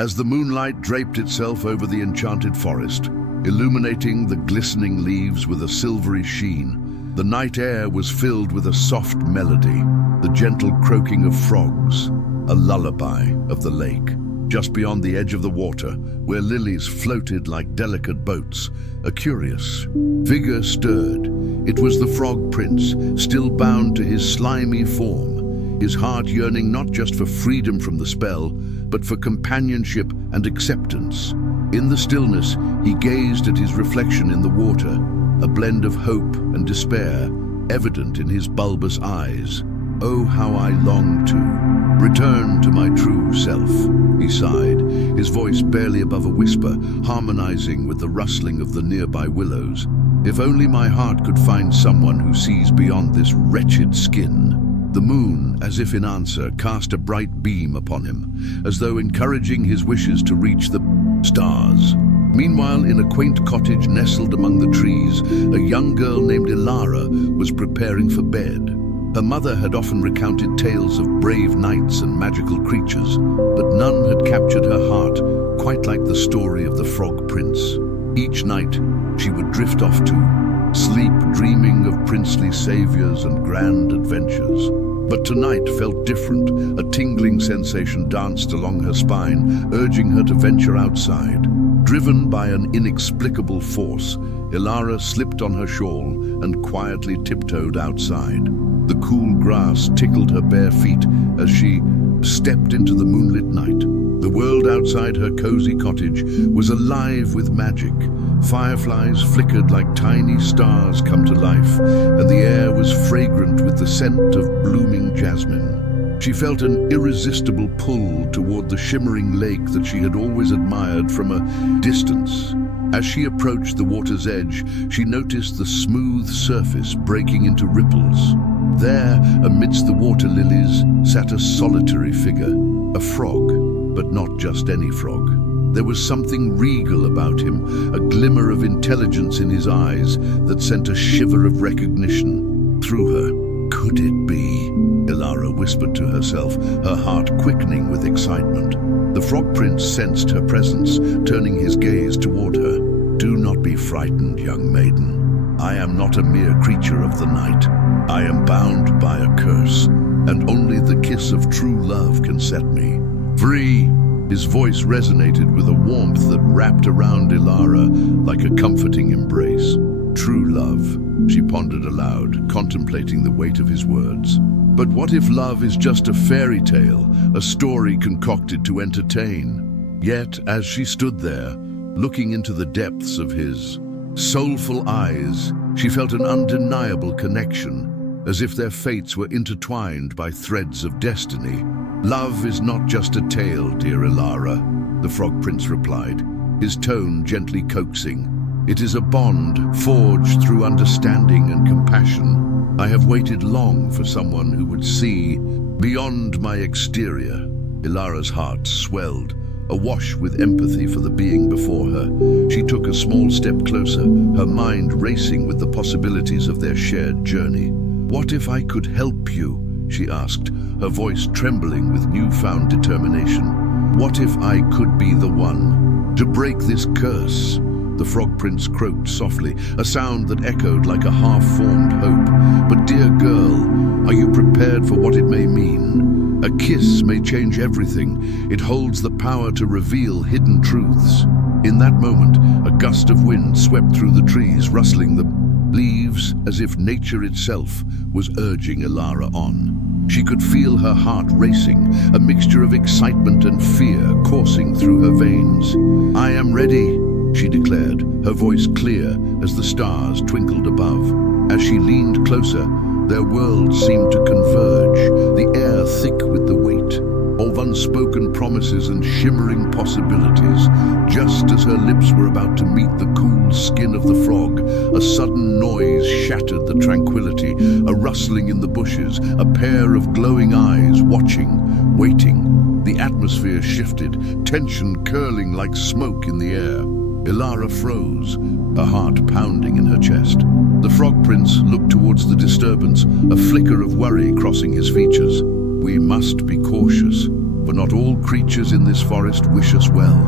As the moonlight draped itself over the enchanted forest, illuminating the glistening leaves with a silvery sheen, the night air was filled with a soft melody, the gentle croaking of frogs, a lullaby of the lake. Just beyond the edge of the water, where lilies floated like delicate boats, a curious figure stirred. It was the Frog Prince, still bound to his slimy form, his heart yearning not just for freedom from the spell, but for companionship and acceptance. In the stillness, he gazed at his reflection in the water, a blend of hope and despair, evident in his bulbous eyes. "Oh, how I long to return to my true self," he sighed, his voice barely above a whisper, harmonizing with the rustling of the nearby willows. "If only my heart could find someone who sees beyond this wretched skin." The moon, as if in answer, cast a bright beam upon him, as though encouraging his wishes to reach the stars. Meanwhile, in a quaint cottage nestled among the trees, a young girl named Ilara was preparing for bed. Her mother had often recounted tales of brave knights and magical creatures, but none had captured her heart quite like the story of the Frog Prince. Each night, she would drift off to sleep, dreaming of princely saviors and grand adventures. But tonight felt different. A tingling sensation danced along her spine, urging her to venture outside. Driven by an inexplicable force, Ilara slipped on her shawl and quietly tiptoed outside. The cool grass tickled her bare feet as she stepped into the moonlit night. The world outside her cozy cottage was alive with magic. Fireflies flickered like tiny stars come to life, and the air was fragrant with the scent of blooming jasmine. She felt an irresistible pull toward the shimmering lake that she had always admired from a distance. As she approached the water's edge, she noticed the smooth surface breaking into ripples. There, amidst the water lilies, sat a solitary figure, a frog, but not just any frog. There was something regal about him, a glimmer of intelligence in his eyes that sent a shiver of recognition through her. Could it be? Ilara whispered to herself, her heart quickening with excitement. The Frog Prince sensed her presence, turning his gaze toward her. "Do not be frightened, young maiden. I am not a mere creature of the night. I am bound by a curse, and only the kiss of true love can set me free." His voice resonated with a warmth that wrapped around Ilara like a comforting embrace. True love, she pondered aloud, contemplating the weight of his words. But what if love is just a fairy tale, a story concocted to entertain? Yet, as she stood there, looking into the depths of his soulful eyes, she felt an undeniable connection, as if their fates were intertwined by threads of destiny. "Love is not just a tale, dear Ilara," the Frog Prince replied, his tone gently coaxing. "It is a bond forged through understanding and compassion. I have waited long for someone who would see beyond my exterior." Ilara's heart swelled, awash with empathy for the being before her. She took a small step closer, her mind racing with the possibilities of their shared journey. "What if I could help you?" she asked, her voice trembling with newfound determination. "What if I could be the one to break this curse?" The Frog Prince croaked softly, a sound that echoed like a half-formed hope. "But dear girl, are you prepared for what it may mean? A kiss may change everything. It holds the power to reveal hidden truths." In that moment, a gust of wind swept through the trees, rustling the leaves as if nature itself was urging Ilara on. She could feel her heart racing, a mixture of excitement and fear coursing through her veins. "I am ready," she declared, her voice clear as the stars twinkled above. As she leaned closer, their worlds seemed to converge, the air thick with the weight of unspoken promises and shimmering possibilities. Just as her lips were about to meet the cool skin of the frog, a sudden noise shattered the tranquility, a rustling in the bushes, a pair of glowing eyes watching, waiting. The atmosphere shifted, tension curling like smoke in the air. Ilara froze, her heart pounding in her chest. The Frog Prince looked towards the disturbance, a flicker of worry crossing his features. "We must be cautious," for not all creatures in this forest wish us well.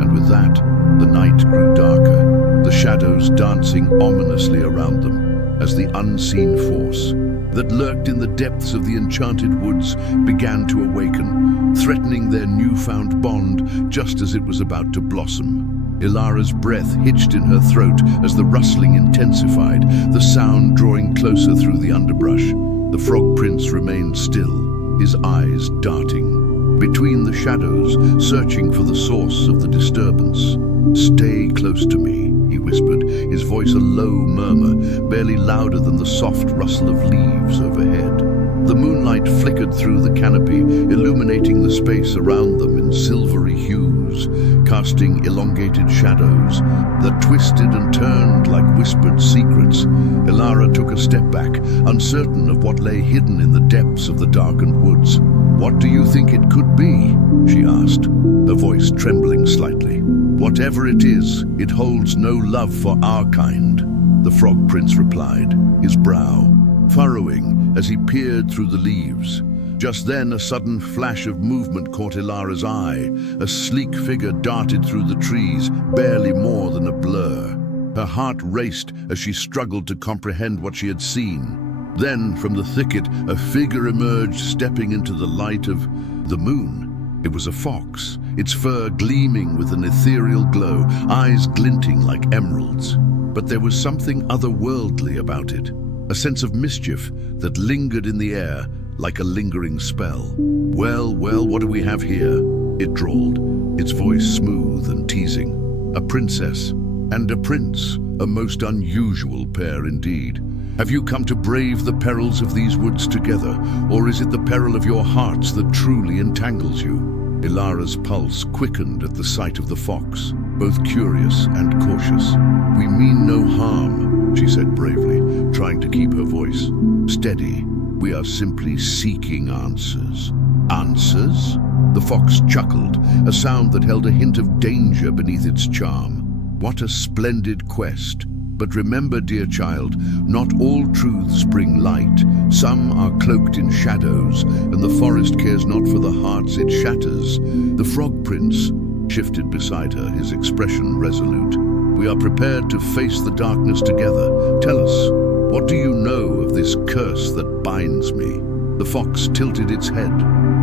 And with that, the night grew darker, the shadows dancing ominously around them, as the unseen force that lurked in the depths of the enchanted woods began to awaken, threatening their newfound bond just as it was about to blossom. Ilara's breath hitched in her throat as the rustling intensified, the sound drawing closer through the underbrush. The Frog Prince remained still, his eyes darting between the shadows, searching for the source of the disturbance. "Stay close to me," he whispered, his voice a low murmur, barely louder than the soft rustle of leaves overhead. The moonlight flickered through the canopy, illuminating the space around them in silvery hues, casting elongated shadows that twisted and turned like whispered secrets. Ilara took a step back, uncertain of what lay hidden in the depths of the darkened woods. "What do you think it could be?" she asked, her voice trembling slightly. "Whatever it is, it holds no love for our kind," the Frog Prince replied, his brow furrowing as he peered through the leaves. Just then, a sudden flash of movement caught Ilara's eye. A sleek figure darted through the trees, barely more than a blur. Her heart raced as she struggled to comprehend what she had seen. Then, from the thicket, a figure emerged, stepping into the light of the moon. It was a fox, its fur gleaming with an ethereal glow, eyes glinting like emeralds. But there was something otherworldly about it, a sense of mischief that lingered in the air like a lingering spell. Well, what do we have here?" it drawled, its voice smooth and teasing. "A princess and a prince, a most unusual pair indeed. Have you come to brave the perils of these woods together, or is it the peril of your hearts that truly entangles you?" Ilara's pulse quickened at the sight of the fox, both curious and cautious. "We mean no harm," she said bravely, trying to keep her voice steady. "We are simply seeking answers." "Answers?" The fox chuckled, a sound that held a hint of danger beneath its charm. "What a splendid quest. But remember, dear child, not all truths bring light. Some are cloaked in shadows, and the forest cares not for the hearts it shatters." The Frog Prince shifted beside her, his expression resolute. "We are prepared to face the darkness together. Tell us, what do you know of this curse that binds me?" The fox tilted its head,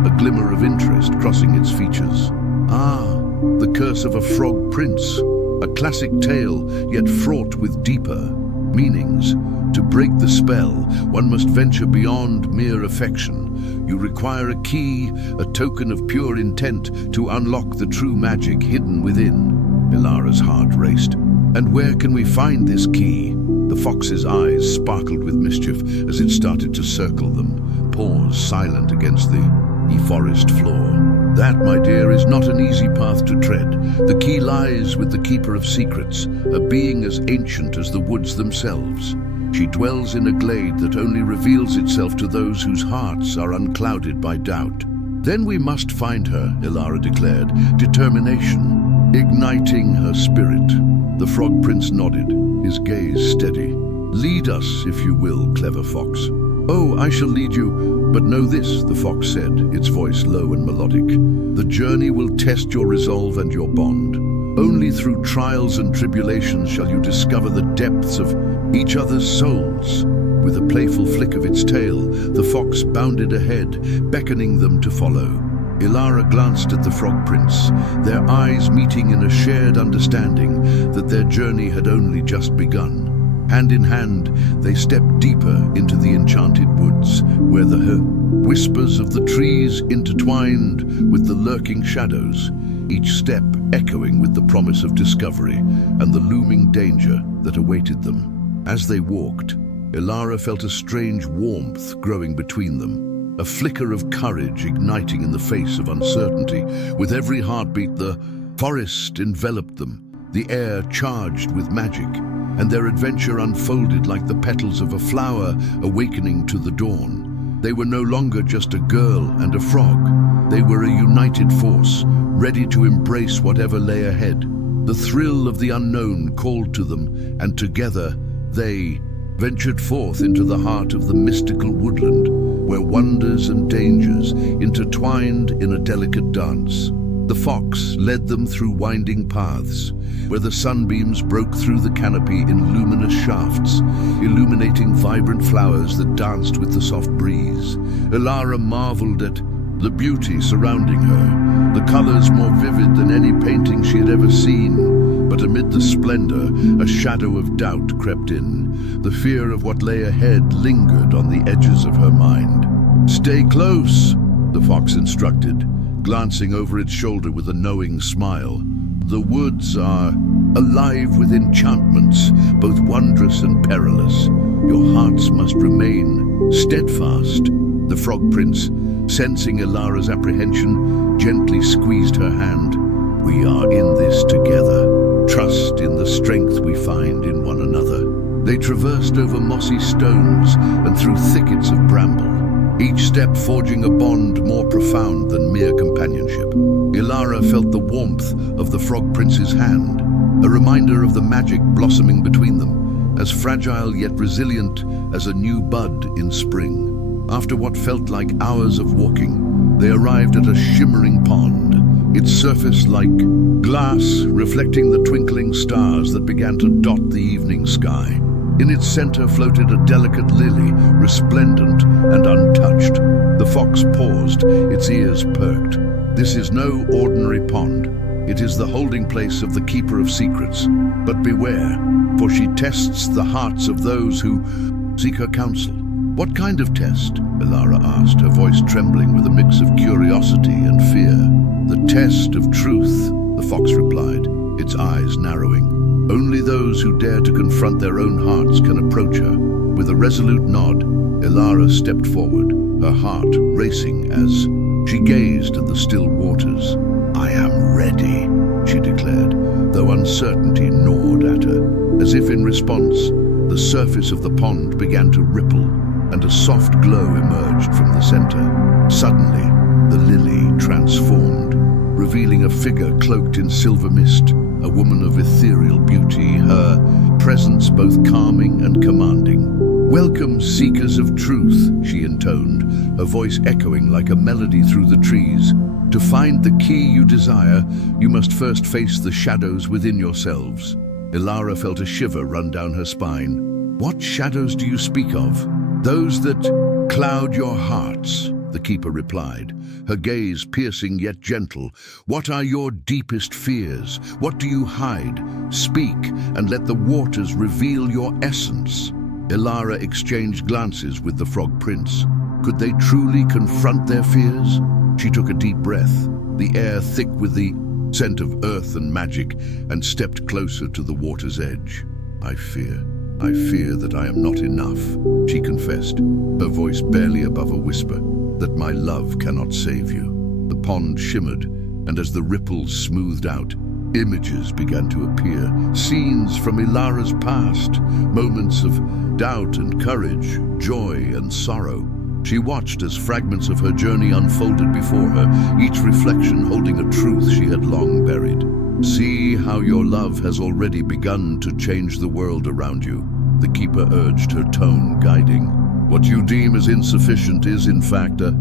a glimmer of interest crossing its features. "Ah, the curse of a frog prince. A classic tale, yet fraught with deeper meanings. To break the spell, one must venture beyond mere affection. You require a key, a token of pure intent, to unlock the true magic hidden within." Ilara's heart raced. "And where can we find this key?" The fox's eyes sparkled with mischief as it started to circle them, paws silent against the forest floor. "That, my dear, is not an easy path to tread. The key lies with the Keeper of Secrets, a being as ancient as the woods themselves. She dwells in a glade that only reveals itself to those whose hearts are unclouded by doubt." "Then we must find her," Ilara declared, determination igniting her spirit. The Frog Prince nodded, his gaze steady. "Lead us, if you will, clever fox." "Oh, I shall lead you. But know this," the fox said, its voice low and melodic. "The journey will test your resolve and your bond. Only through trials and tribulations shall you discover the depths of each other's souls." With a playful flick of its tail, the fox bounded ahead, beckoning them to follow. Ilara glanced at the Frog Prince, their eyes meeting in a shared understanding that their journey had only just begun. Hand in hand, they stepped deeper into the enchanted woods, where the whispers of the trees intertwined with the lurking shadows, each step echoing with the promise of discovery and the looming danger that awaited them. As they walked, Ilara felt a strange warmth growing between them, a flicker of courage igniting in the face of uncertainty. With every heartbeat, the forest enveloped them, the air charged with magic, and their adventure unfolded like the petals of a flower awakening to the dawn. They were no longer just a girl and a frog. They were a united force, ready to embrace whatever lay ahead. The thrill of the unknown called to them, and together they ventured forth into the heart of the mystical woodland, where wonders and dangers intertwined in a delicate dance. The fox led them through winding paths, where the sunbeams broke through the canopy in luminous shafts, illuminating vibrant flowers that danced with the soft breeze. Elara marveled at the beauty surrounding her, the colors more vivid than any painting she had ever seen. But amid the splendor, a shadow of doubt crept in. The fear of what lay ahead lingered on the edges of her mind. "Stay close," the fox instructed, glancing over its shoulder with a knowing smile. "The woods are alive with enchantments, both wondrous and perilous. Your hearts must remain steadfast." The Frog Prince, sensing Elara's apprehension, gently squeezed her hand. "We are in this together. Trust in the strength we find in one another." They traversed over mossy stones and through thickets of bramble, each step forging a bond more profound than mere companionship. Elara felt the warmth of the Frog Prince's hand, a reminder of the magic blossoming between them, as fragile yet resilient as a new bud in spring. After what felt like hours of walking, they arrived at a shimmering pond, its surface like glass reflecting the twinkling stars that began to dot the evening sky. In its center floated a delicate lily, resplendent and untouched. The fox paused, its ears perked. This is no ordinary pond. It is the holding place of the Keeper of Secrets. But beware, for she tests the hearts of those who seek her counsel. "What kind of test?" Elara asked, her voice trembling with a mix of curiosity and fear. "The test of truth," the fox replied, its eyes narrowing. "Only those who dare to confront their own hearts can approach her." With a resolute nod, Elara stepped forward, her heart racing as she gazed at the still waters. "I am ready," she declared, though uncertainty gnawed at her. As if in response, the surface of the pond began to ripple, and a soft glow emerged from the center. Suddenly, the lily transformed, revealing a figure cloaked in silver mist, a woman of ethereal beauty, her presence both calming and commanding. "Welcome, seekers of truth," she intoned, her voice echoing like a melody through the trees. "To find the key you desire, you must first face the shadows within yourselves." Elara felt a shiver run down her spine. "What shadows do you speak of?" "Those that cloud your hearts," the keeper replied, her gaze piercing yet gentle. "What are your deepest fears? What do you hide? Speak, and let the waters reveal your essence." Elara exchanged glances with the Frog Prince. Could they truly confront their fears? She took a deep breath, the air thick with the scent of earth and magic, and stepped closer to the water's edge. I fear that I am not enough," she confessed, her voice barely above a whisper, "that my love cannot save you." The pond shimmered, and as the ripples smoothed out, images began to appear, scenes from Elara's past, moments of doubt and courage, joy and sorrow. She watched as fragments of her journey unfolded before her, each reflection holding a truth she had long buried. "See how your love has already begun to change the world around you," the keeper urged, her tone guiding. "What you deem as insufficient is, in fact, a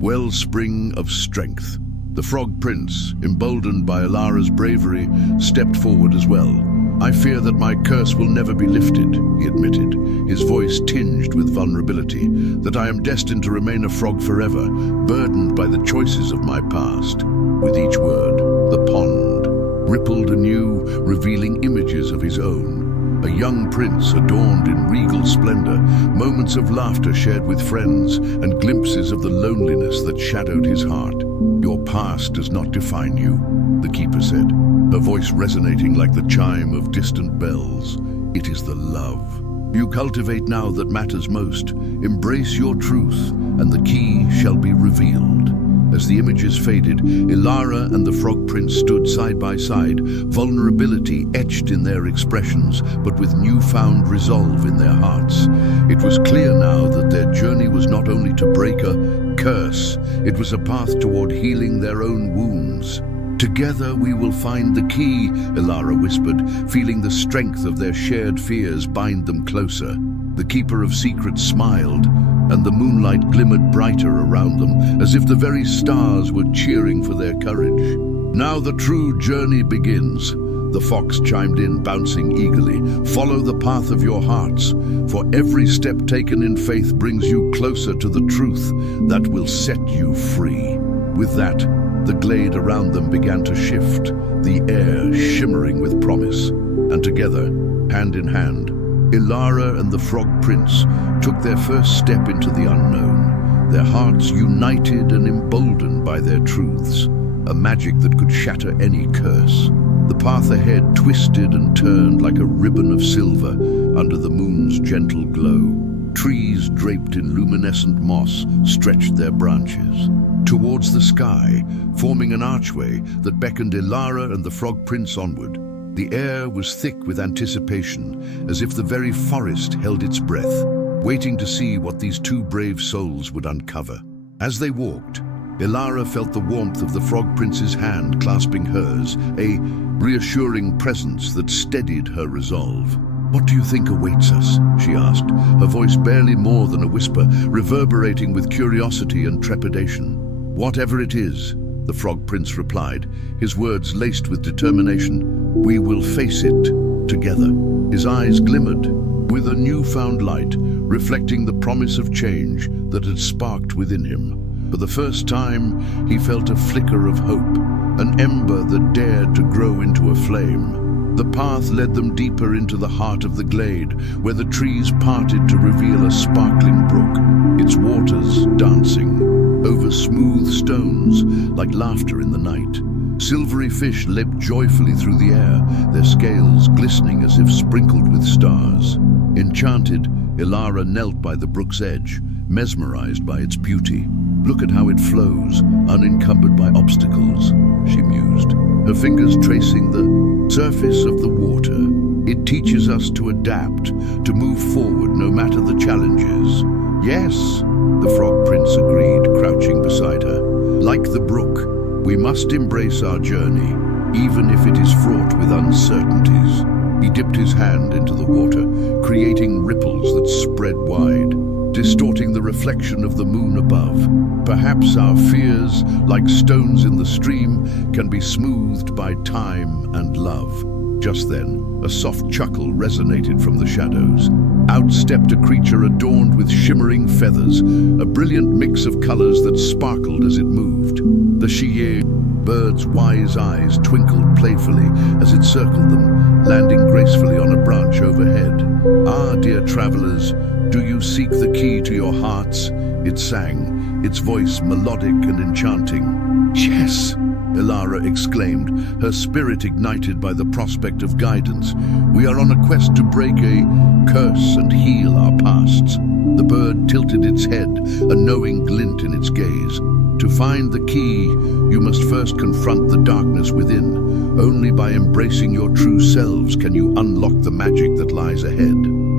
wellspring of strength." The Frog Prince, emboldened by Elara's bravery, stepped forward as well. "I fear that my curse will never be lifted," he admitted, his voice tinged with vulnerability, "that I am destined to remain a frog forever, burdened by the choices of my past." With each word, the pond rippled anew, revealing images of his own. A young prince adorned in regal splendor, moments of laughter shared with friends, and glimpses of the loneliness that shadowed his heart. "Your past does not define you," the keeper said, her voice resonating like the chime of distant bells. "It is the love you cultivate now that matters most. Embrace your truth, and the key shall be revealed." As the images faded, Elara and the Frog Prince stood side by side, vulnerability etched in their expressions, but with newfound resolve in their hearts. It was clear now that their journey was not only to break a curse, it was a path toward healing their own wounds. "Together we will find the key," Elara whispered, feeling the strength of their shared fears bind them closer. The Keeper of Secrets smiled, and the moonlight glimmered brighter around them, as if the very stars were cheering for their courage. "Now the true journey begins," the fox chimed in, bouncing eagerly. "Follow the path of your hearts, for every step taken in faith brings you closer to the truth that will set you free." With that, the glade around them began to shift, the air shimmering with promise. And together, hand in hand, Ilara and the Frog Prince took their first step into the unknown, their hearts united and emboldened by their truths, a magic that could shatter any curse. The path ahead twisted and turned like a ribbon of silver under the moon's gentle glow. Trees draped in luminescent moss stretched their branches towards the sky, forming an archway that beckoned Ilara and the Frog Prince onward. The air was thick with anticipation, as if the very forest held its breath, waiting to see what these two brave souls would uncover. As they walked, Ilara felt the warmth of the Frog Prince's hand clasping hers, a reassuring presence that steadied her resolve. "What do you think awaits us?" she asked, her voice barely more than a whisper, reverberating with curiosity and trepidation. "Whatever it is," the Frog Prince replied, his words laced with determination, "we will face it together." His eyes glimmered with a newfound light, reflecting the promise of change that had sparked within him. For the first time, he felt a flicker of hope, an ember that dared to grow into a flame. The path led them deeper into the heart of the glade, where the trees parted to reveal a sparkling brook, its waters dancing over smooth stones like laughter in the night. Silvery fish leapt joyfully through the air, their scales glistening as if sprinkled with stars. Enchanted, Ilara knelt by the brook's edge, mesmerized by its beauty. "Look at how it flows, unencumbered by obstacles," she mused, her fingers tracing the surface of the water. "It teaches us to adapt, to move forward no matter the challenges." "Yes," the Frog Prince agreed, crouching beside her. "Like the brook, we must embrace our journey, even if it is fraught with uncertainties." He dipped his hand into the water, creating ripples that spread wide, distorting the reflection of the moon above. Perhaps our fears, like stones in the stream, can be smoothed by time and love. Just then, a soft chuckle resonated from the shadows. Out stepped a creature adorned with shimmering feathers, a brilliant mix of colors that sparkled as it moved. The Shiye bird's wise eyes twinkled playfully as it circled them, landing gracefully on a branch overhead. "Ah, dear travelers, do you seek the key to your hearts?" it sang, its voice melodic and enchanting. "Yes," Ilara exclaimed, her spirit ignited by the prospect of guidance. "We are on a quest to break a curse and heal our pasts." The bird tilted its head, a knowing glint in its gaze. "To find the key, you must first confront the darkness within. Only by embracing your true selves can you unlock the magic that lies ahead."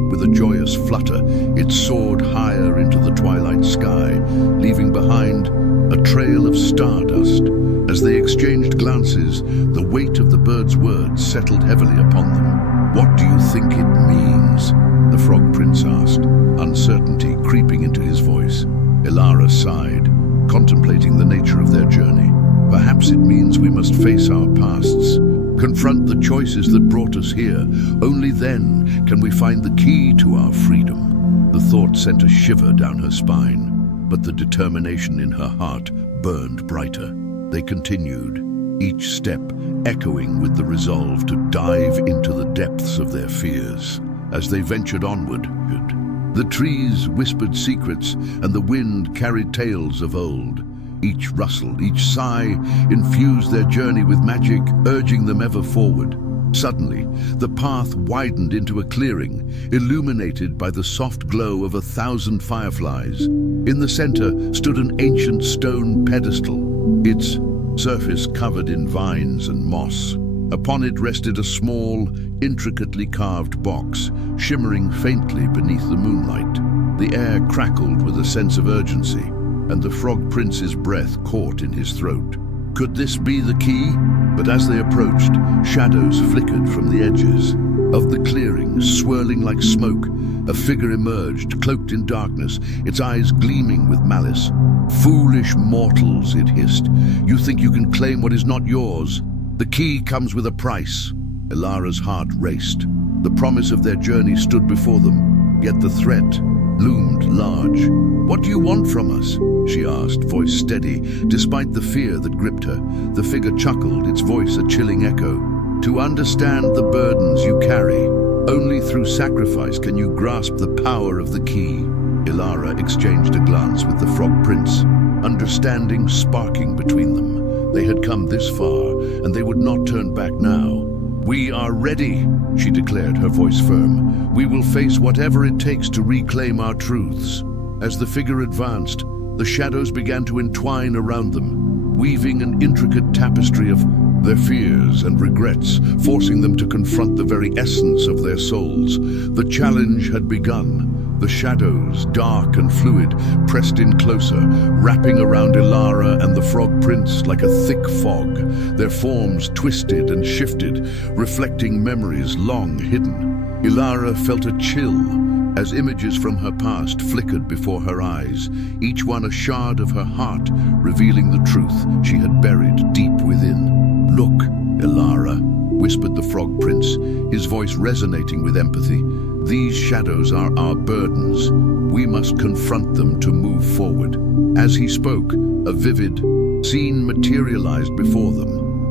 With a joyous flutter, it soared higher into the twilight sky, leaving behind a trail of stardust. As they exchanged glances, the weight of the bird's words settled heavily upon them. "What do you think it means?" the Frog Prince asked, uncertainty creeping into his voice. Ilara sighed, contemplating the nature of their journey. "Perhaps it means we must face our pasts, confront the choices that brought us here. Only then can we find the key to our freedom." The thought sent a shiver down her spine, but the determination in her heart burned brighter. They continued, each step echoing with the resolve to dive into the depths of their fears. As they ventured onward, the trees whispered secrets and the wind carried tales of old. Each rustle, each sigh infused their journey with magic, urging them ever forward. Suddenly, the path widened into a clearing, illuminated by the soft glow of 1,000 fireflies. In the center stood an ancient stone pedestal, its surface covered in vines and moss. Upon it rested a small, intricately carved box, shimmering faintly beneath the moonlight. The air crackled with a sense of urgency, and the Frog Prince's breath caught in his throat. Could this be the key? But as they approached, shadows flickered from the edges of the clearing, swirling like smoke. A figure emerged, cloaked in darkness, its eyes gleaming with malice. "Foolish mortals," it hissed. "You think you can claim what is not yours? The key comes with a price." Ilara's heart raced. The promise of their journey stood before them, yet the threat loomed large. "What do you want from us?" she asked, voice steady, despite the fear that gripped her. The figure chuckled, its voice a chilling echo. "To understand the burdens you carry, only through sacrifice can you grasp the power of the key." Ilara exchanged a glance with the Frog Prince, understanding sparking between them. They had come this far, and they would not turn back now. "We are ready," she declared, her voice firm. "We will face whatever it takes to reclaim our truths." As the figure advanced, the shadows began to entwine around them, weaving an intricate tapestry of their fears and regrets, forcing them to confront the very essence of their souls. The challenge had begun. The shadows, dark and fluid, pressed in closer, wrapping around Ilara and the Frog Prince like a thick fog. Their forms twisted and shifted, reflecting memories long hidden. Ilara felt a chill as images from her past flickered before her eyes, each one a shard of her heart, revealing the truth she had buried deep within. "Look, Ilara," whispered the Frog Prince, his voice resonating with empathy. "These shadows are our burdens. We must confront them to move forward." As he spoke, a vivid scene materialized before them.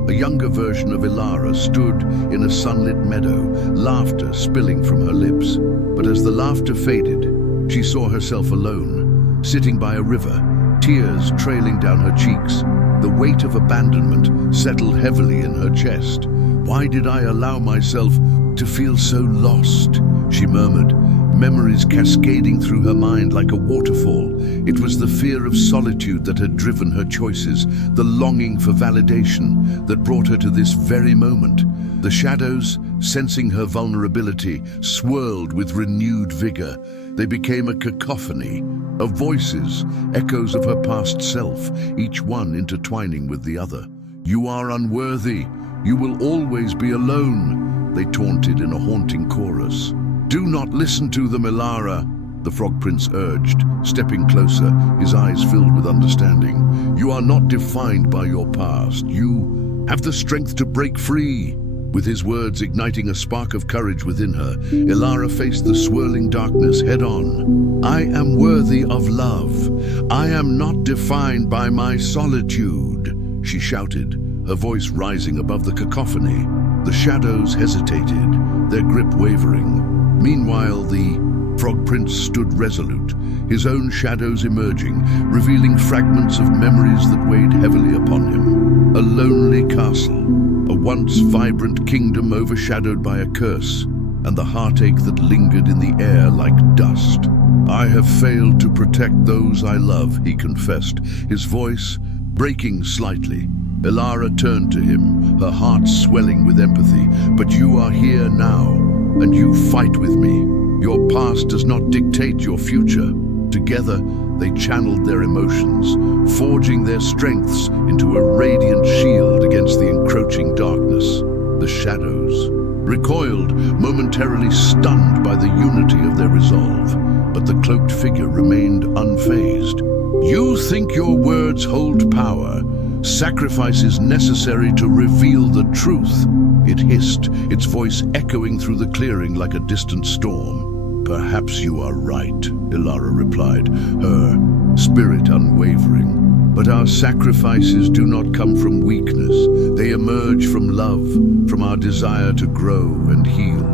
A younger version of Ilara stood in a sunlit meadow, laughter spilling from her lips. But as the laughter faded, she saw herself alone, sitting by a river, tears trailing down her cheeks. The weight of abandonment settled heavily in her chest. "Why did I allow myself to feel so lost?" she murmured, memories cascading through her mind like a waterfall. It was the fear of solitude that had driven her choices, the longing for validation that brought her to this very moment. The shadows, sensing her vulnerability, swirled with renewed vigor. They became a cacophony of voices, echoes of her past self, each one intertwining with the other. "You are unworthy. You will always be alone," they taunted in a haunting chorus. "Do not listen to them, Ilara," the Frog Prince urged, stepping closer, his eyes filled with understanding. "You are not defined by your past. You have the strength to break free." With his words igniting a spark of courage within her, Ilara faced the swirling darkness head-on. "I am worthy of love. I am not defined by my solitude," she shouted, her voice rising above the cacophony. The shadows hesitated, their grip wavering. Meanwhile, the Frog Prince stood resolute, his own shadows emerging, revealing fragments of memories that weighed heavily upon him. A lonely castle, a once vibrant kingdom overshadowed by a curse, and the heartache that lingered in the air like dust. "I have failed to protect those I love," he confessed, his voice breaking slightly. Ilara turned to him, her heart swelling with empathy. "But you are here now, and you fight with me. Your past does not dictate your future." Together, they channeled their emotions, forging their strengths into a radiant shield against the encroaching darkness. The shadows recoiled, momentarily stunned by the unity of their resolve, but the cloaked figure remained unfazed. "You think your words hold power. Sacrifice is necessary to reveal the truth," it hissed, its voice echoing through the clearing like a distant storm. "Perhaps you are right," Ilara replied, her spirit unwavering. "But our sacrifices do not come from weakness. They emerge from love, from our desire to grow and heal.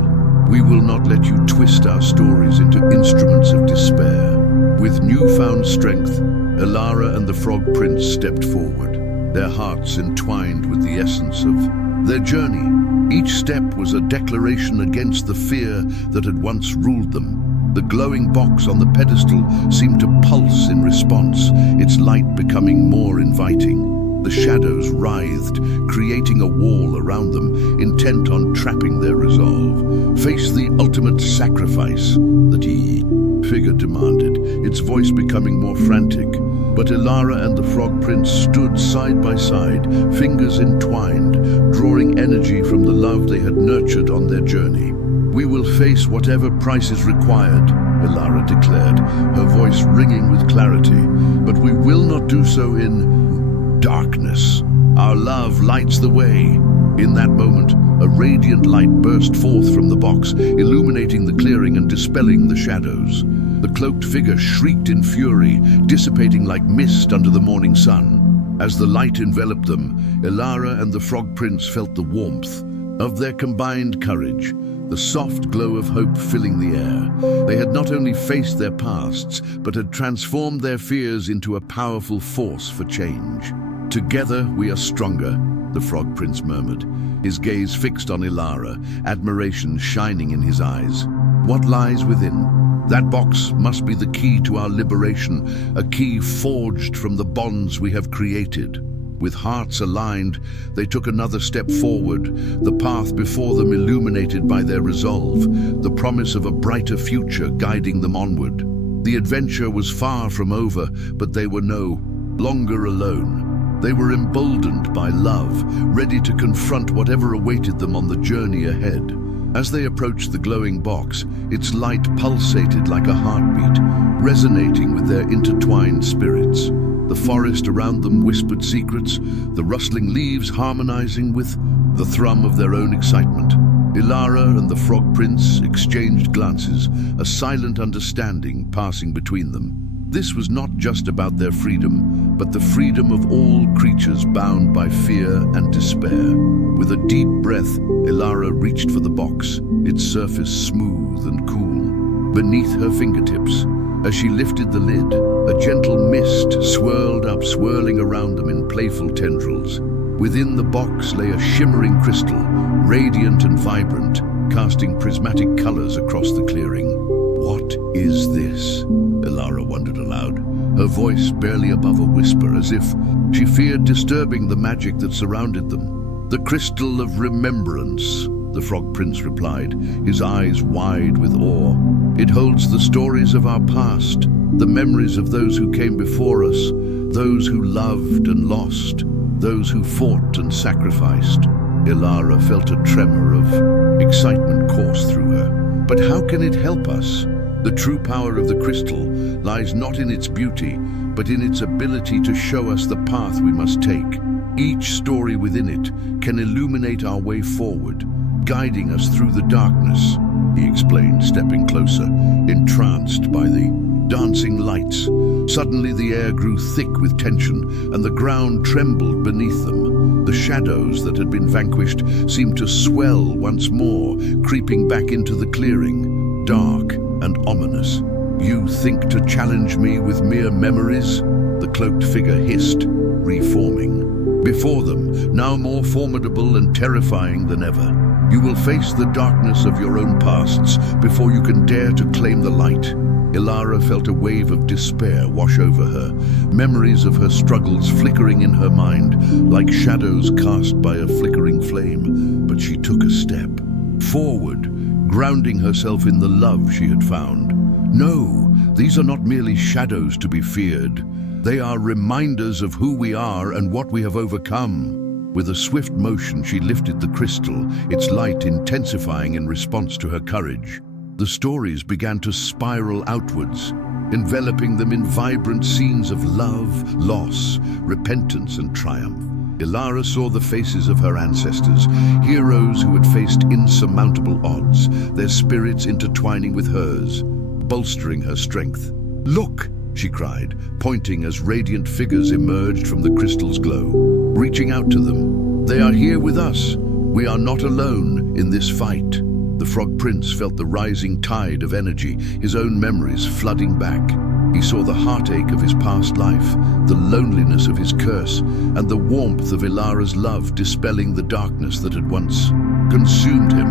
We will not let you twist our stories into instruments of despair." With newfound strength, Ilara and the Frog Prince stepped forward, their hearts entwined with the essence of their journey. Each step was a declaration against the fear that had once ruled them. The glowing box on the pedestal seemed to pulse in response, its light becoming more inviting. The shadows writhed, creating a wall around them, intent on trapping their resolve. "Face the ultimate sacrifice," the figure demanded, its voice becoming more frantic. But Ilara and the Frog Prince stood side by side, fingers entwined, drawing energy from the love they had nurtured on their journey. "We will face whatever price is required," Ilara declared, her voice ringing with clarity. "But we will not do so in darkness. Our love lights the way." In that moment, a radiant light burst forth from the box, illuminating the clearing and dispelling the shadows. The cloaked figure shrieked in fury, dissipating like mist under the morning sun. As the light enveloped them, Ilara and the Frog Prince felt the warmth of their combined courage, the soft glow of hope filling the air. They had not only faced their pasts, but had transformed their fears into a powerful force for change. "Together we are stronger," the Frog Prince murmured, his gaze fixed on Ilara, admiration shining in his eyes. "What lies within? That box must be the key to our liberation, a key forged from the bonds we have created." With hearts aligned, they took another step forward, the path before them illuminated by their resolve, the promise of a brighter future guiding them onward. The adventure was far from over, but they were no longer alone. They were emboldened by love, ready to confront whatever awaited them on the journey ahead. As they approached the glowing box, its light pulsated like a heartbeat, resonating with their intertwined spirits. The forest around them whispered secrets, the rustling leaves harmonizing with the thrum of their own excitement. Ilara and the Frog Prince exchanged glances, a silent understanding passing between them. This was not just about their freedom, but the freedom of all creatures bound by fear and despair. With a deep breath, Ilara reached for the box, its surface smooth and cool. Beneath her fingertips, as she lifted the lid, a gentle mist swirled up, swirling around them in playful tendrils. Within the box lay a shimmering crystal, radiant and vibrant, casting prismatic colors across the clearing. "What is this?" Ilara wondered aloud, her voice barely above a whisper, as if she feared disturbing the magic that surrounded them. "The crystal of remembrance," the Frog Prince replied, his eyes wide with awe. "It holds the stories of our past, the memories of those who came before us, those who loved and lost, those who fought and sacrificed." Ilara felt a tremor of excitement course through her. "But how can it help us?" The true power of the crystal lies not in its beauty, but in its ability to show us the path we must take. Each story within it can illuminate our way forward, guiding us through the darkness, he explained, stepping closer, entranced by the dancing lights. Suddenly the air grew thick with tension, and the ground trembled beneath them. The shadows that had been vanquished seemed to swell once more, creeping back into the clearing, dark and ominous. "You think to challenge me with mere memories?" the cloaked figure hissed, reforming. Before them, now more formidable and terrifying than ever. "You will face the darkness of your own pasts before you can dare to claim the light." Ilara felt a wave of despair wash over her, memories of her struggles flickering in her mind like shadows cast by a flickering flame. But she took a step forward, grounding herself in the love she had found. "No, these are not merely shadows to be feared. They are reminders of who we are and what we have overcome." With a swift motion, she lifted the crystal, its light intensifying in response to her courage. The stories began to spiral outwards, enveloping them in vibrant scenes of love, loss, repentance, and triumph. Ilara saw the faces of her ancestors, heroes who had faced insurmountable odds, their spirits intertwining with hers, bolstering her strength. "Look!" she cried, pointing as radiant figures emerged from the crystal's glow. Reaching out to them, "They are here with us. We are not alone in this fight." The Frog Prince felt the rising tide of energy, his own memories flooding back. He saw the heartache of his past life, the loneliness of his curse, and the warmth of Ilara's love dispelling the darkness that had once consumed him.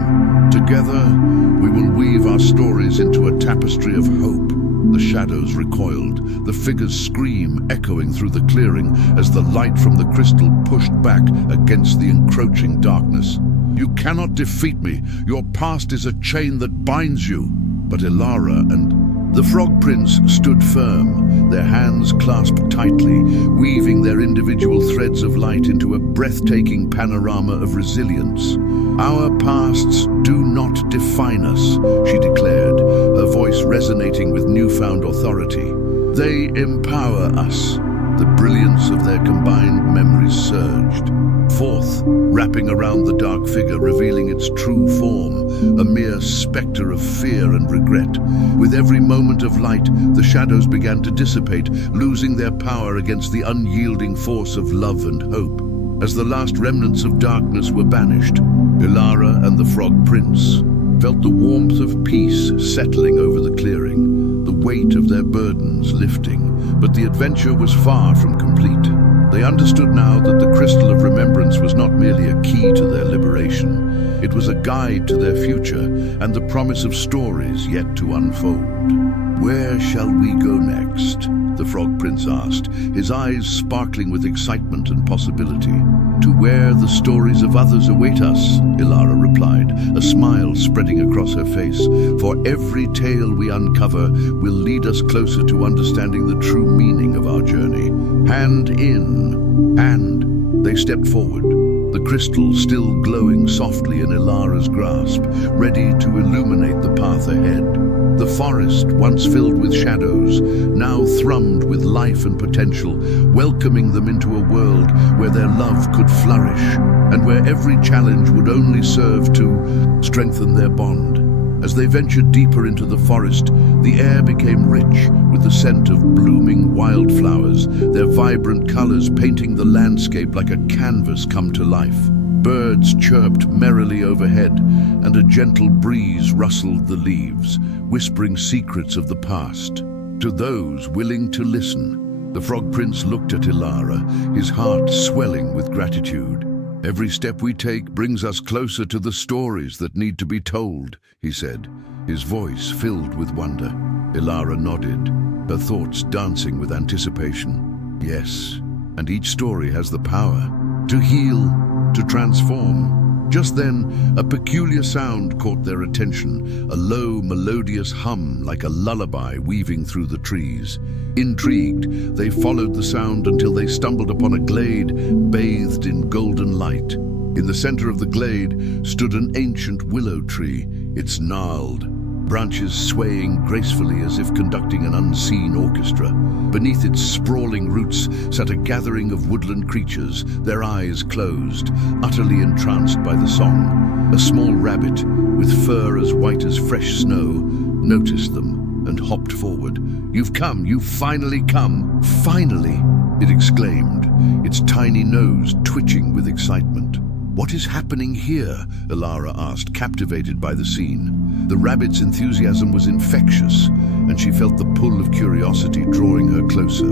"Together, we will weave our stories into a tapestry of hope." The shadows recoiled, the figures scream echoing through the clearing as the light from the crystal pushed back against the encroaching darkness. "You cannot defeat me. Your past is a chain that binds you." But Ilara and The Frog Prince stood firm, their hands clasped tightly, weaving their individual threads of light into a breathtaking panorama of resilience. "Our pasts do not define us," she declared, her voice resonating with newfound authority. "They empower us." The brilliance of their combined memories surged. Forth, wrapping around the dark figure, revealing its true form, a mere spectre of fear and regret. With every moment of light, the shadows began to dissipate, losing their power against the unyielding force of love and hope. As the last remnants of darkness were banished, Ilara and the Frog Prince felt the warmth of peace settling over the clearing, the weight of their burdens lifting. But the adventure was far from complete. They understood now that the Crystal of Remembrance was not merely a key to their liberation. It was a guide to their future and the promise of stories yet to unfold. "Where shall we go next?" the Frog Prince asked, his eyes sparkling with excitement and possibility. "To where the stories of others await us," Ilara replied, a smile spreading across her face. "For every tale we uncover will lead us closer to understanding the true meaning of our journey." Hand in hand, they stepped forward, the crystal still glowing softly in Ilara's grasp, ready to illuminate the path ahead. The forest, once filled with shadows, now thrummed with life and potential, welcoming them into a world where their love could flourish, and where every challenge would only serve to strengthen their bond. As they ventured deeper into the forest, the air became rich with the scent of blooming wildflowers, their vibrant colors painting the landscape like a canvas come to life. Birds chirped merrily overhead, and a gentle breeze rustled the leaves, whispering secrets of the past. To those willing to listen, the Frog Prince looked at Ilara, his heart swelling with gratitude. "Every step we take brings us closer to the stories that need to be told," he said, his voice filled with wonder. Ilara nodded, her thoughts dancing with anticipation. Yes, and each story has the power to heal, to transform. Just then, a peculiar sound caught their attention, a low, melodious hum like a lullaby weaving through the trees. Intrigued, they followed the sound until they stumbled upon a glade bathed in golden light. In the center of the glade stood an ancient willow tree, its gnarled branches swaying gracefully as if conducting an unseen orchestra. Beneath its sprawling roots sat a gathering of woodland creatures, their eyes closed, utterly entranced by the song. A small rabbit, with fur as white as fresh snow, noticed them and hopped forward. "You've come, you've finally come! Finally!" it exclaimed, its tiny nose twitching with excitement. "What is happening here?" Ilara asked, captivated by the scene. The rabbit's enthusiasm was infectious, and she felt the pull of curiosity drawing her closer.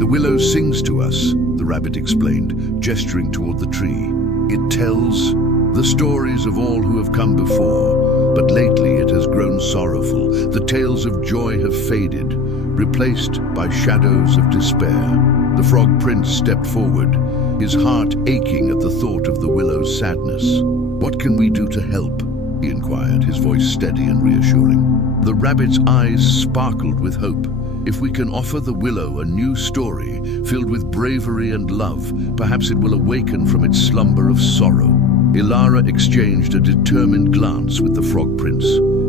"The willow sings to us," the rabbit explained, gesturing toward the tree. "It tells the stories of all who have come before, but lately it has grown sorrowful. The tales of joy have faded, replaced by shadows of despair." The Frog Prince stepped forward, his heart aching at the thought of the willow's sadness. "What can we do to help?" he inquired, his voice steady and reassuring. The rabbit's eyes sparkled with hope. "If we can offer the willow a new story filled with bravery and love, perhaps it will awaken from its slumber of sorrow." Ilara exchanged a determined glance with the Frog Prince.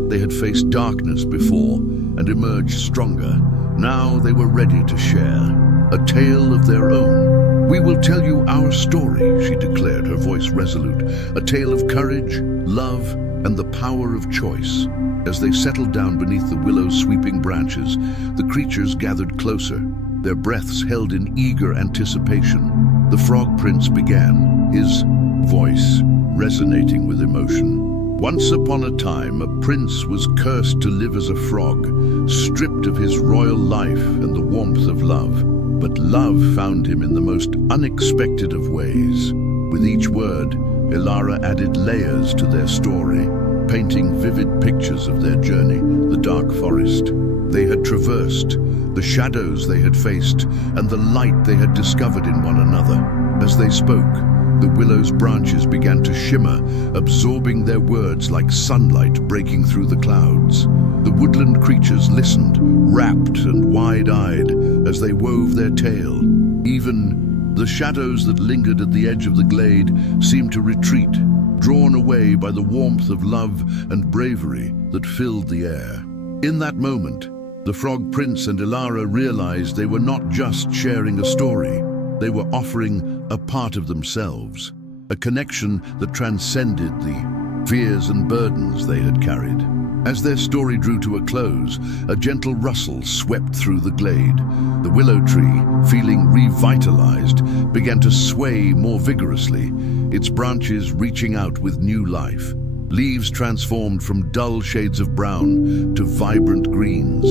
They had faced darkness before and emerged stronger. Now they were ready to share a tale of their own. "We will tell you our story," she declared, her voice resolute. "A tale of courage, love, and the power of choice." As they settled down beneath the willow's sweeping branches, the creatures gathered closer, their breaths held in eager anticipation. The Frog Prince began, his voice resonating with emotion. "Once upon a time, a prince was cursed to live as a frog, stripped of his royal life and the warmth of love. But love found him in the most unexpected of ways." With each word, Ilara added layers to their story, painting vivid pictures of their journey, the dark forest they had traversed, the shadows they had faced, and the light they had discovered in one another. As they spoke, The willow's branches began to shimmer, absorbing their words like sunlight breaking through the clouds. The woodland creatures listened, rapt and wide-eyed, as they wove their tale. Even the shadows that lingered at the edge of the glade seemed to retreat, drawn away by the warmth of love and bravery that filled the air. In that moment, the Frog Prince and Ilara realized they were not just sharing a story. They were offering a part of themselves, a connection that transcended the fears and burdens they had carried. As their story drew to a close, a gentle rustle swept through the glade. The willow tree, feeling revitalized, began to sway more vigorously, its branches reaching out with new life. Leaves transformed from dull shades of brown to vibrant greens,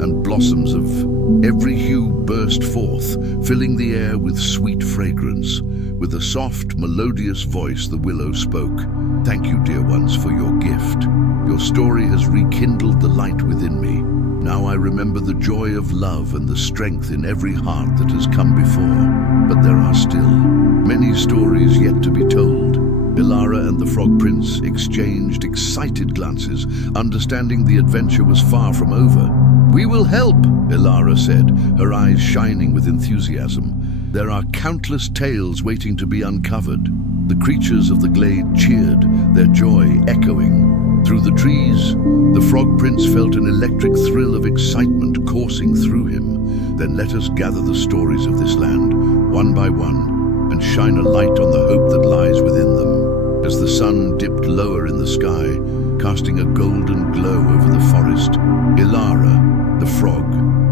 and blossoms of every hue burst forth, filling the air with sweet fragrance. With a soft, melodious voice, the willow spoke. "Thank you, dear ones, for your gift. Your story has rekindled the light within me. Now I remember the joy of love and the strength in every heart that has come before. But there are still many stories yet to be told." Ilara and the Frog Prince exchanged excited glances, understanding the adventure was far from over. "We will help," Ilara said, her eyes shining with enthusiasm. "There are countless tales waiting to be uncovered." The creatures of the glade cheered, their joy echoing. Through the trees, the Frog Prince felt an electric thrill of excitement coursing through him. "Then let us gather the stories of this land, one by one, and shine a light on the hope that lies within them." As the sun dipped lower in the sky, casting a golden glow over the forest, Ilara, the Frog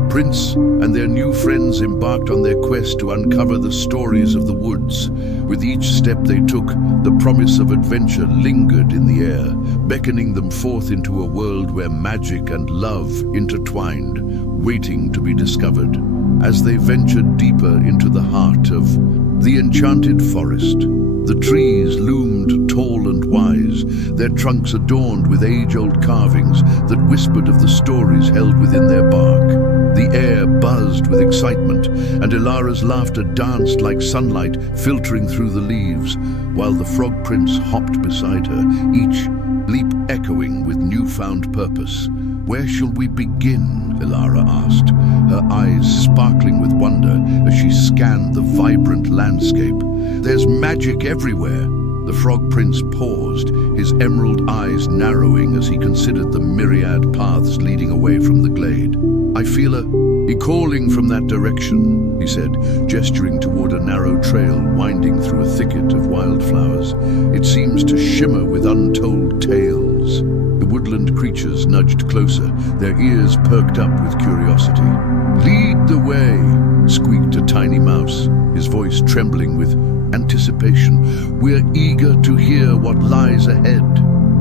Prince, and their new friends embarked on their quest to uncover the stories of the woods. With each step they took, the promise of adventure lingered in the air, beckoning them forth into a world where magic and love intertwined, waiting to be discovered. As they ventured deeper into the heart of the enchanted forest, the trees loomed tall and wise, their trunks adorned with age-old carvings that whispered of the stories held within their bark. The air buzzed with excitement, and Ilara's laughter danced like sunlight filtering through the leaves, while the Frog Prince hopped beside her, each leap echoing with newfound purpose. "Where shall we begin?" Ilara asked, her eyes sparkling with wonder as she scanned the vibrant landscape. "There's magic everywhere." The Frog Prince paused, his emerald eyes narrowing as he considered the myriad paths leading away from the glade. "I feel a calling from that direction," he said, gesturing toward a narrow trail winding through a thicket of wildflowers. "It seems to shimmer with untold tales." The woodland creatures nudged closer, their ears perked up with curiosity. "Lead the way," squeaked a tiny mouse, his voice trembling with anticipation. "We're eager to hear what lies ahead."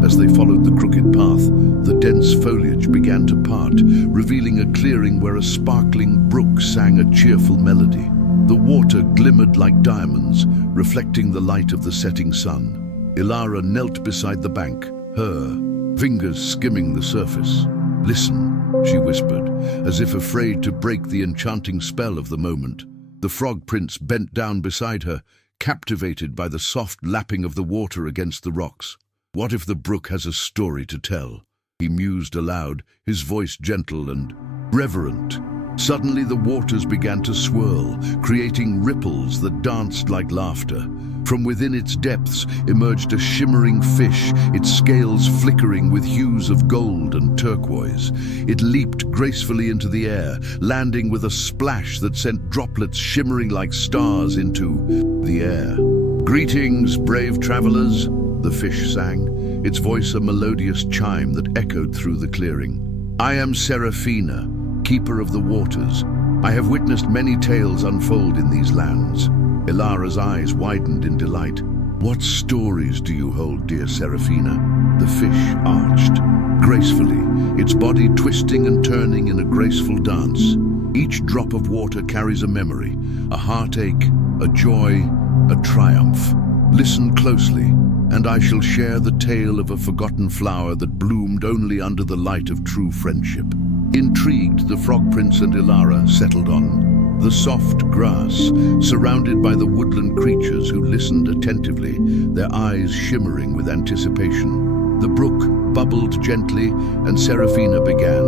As they followed the crooked path, the dense foliage began to part, revealing a clearing where a sparkling brook sang a cheerful melody. The water glimmered like diamonds, reflecting the light of the setting sun. Ilara knelt beside the bank, her fingers skimming the surface. "Listen," she whispered, as if afraid to break the enchanting spell of the moment. The Frog Prince bent down beside her, captivated by the soft lapping of the water against the rocks. "What if the brook has a story to tell?" he mused aloud, his voice gentle and reverent. Suddenly the waters began to swirl, creating ripples that danced like laughter. From within its depths emerged a shimmering fish, its scales flickering with hues of gold and turquoise. It leaped gracefully into the air, landing with a splash that sent droplets shimmering like stars into the air. "Greetings, brave travelers," the fish sang, its voice a melodious chime that echoed through the clearing. "I am Seraphina, keeper of the waters. I have witnessed many tales unfold in these lands." Ilara's eyes widened in delight. "What stories do you hold, dear Seraphina?" The fish arched gracefully, its body twisting and turning in a graceful dance. Each drop of water carries a memory, a heartache, a joy, a triumph. "Listen closely, and I shall share the tale of a forgotten flower that bloomed only under the light of true friendship." Intrigued, the Frog Prince and Ilara settled on The soft grass, surrounded by the woodland creatures who listened attentively, their eyes shimmering with anticipation. The brook bubbled gently, and Seraphina began.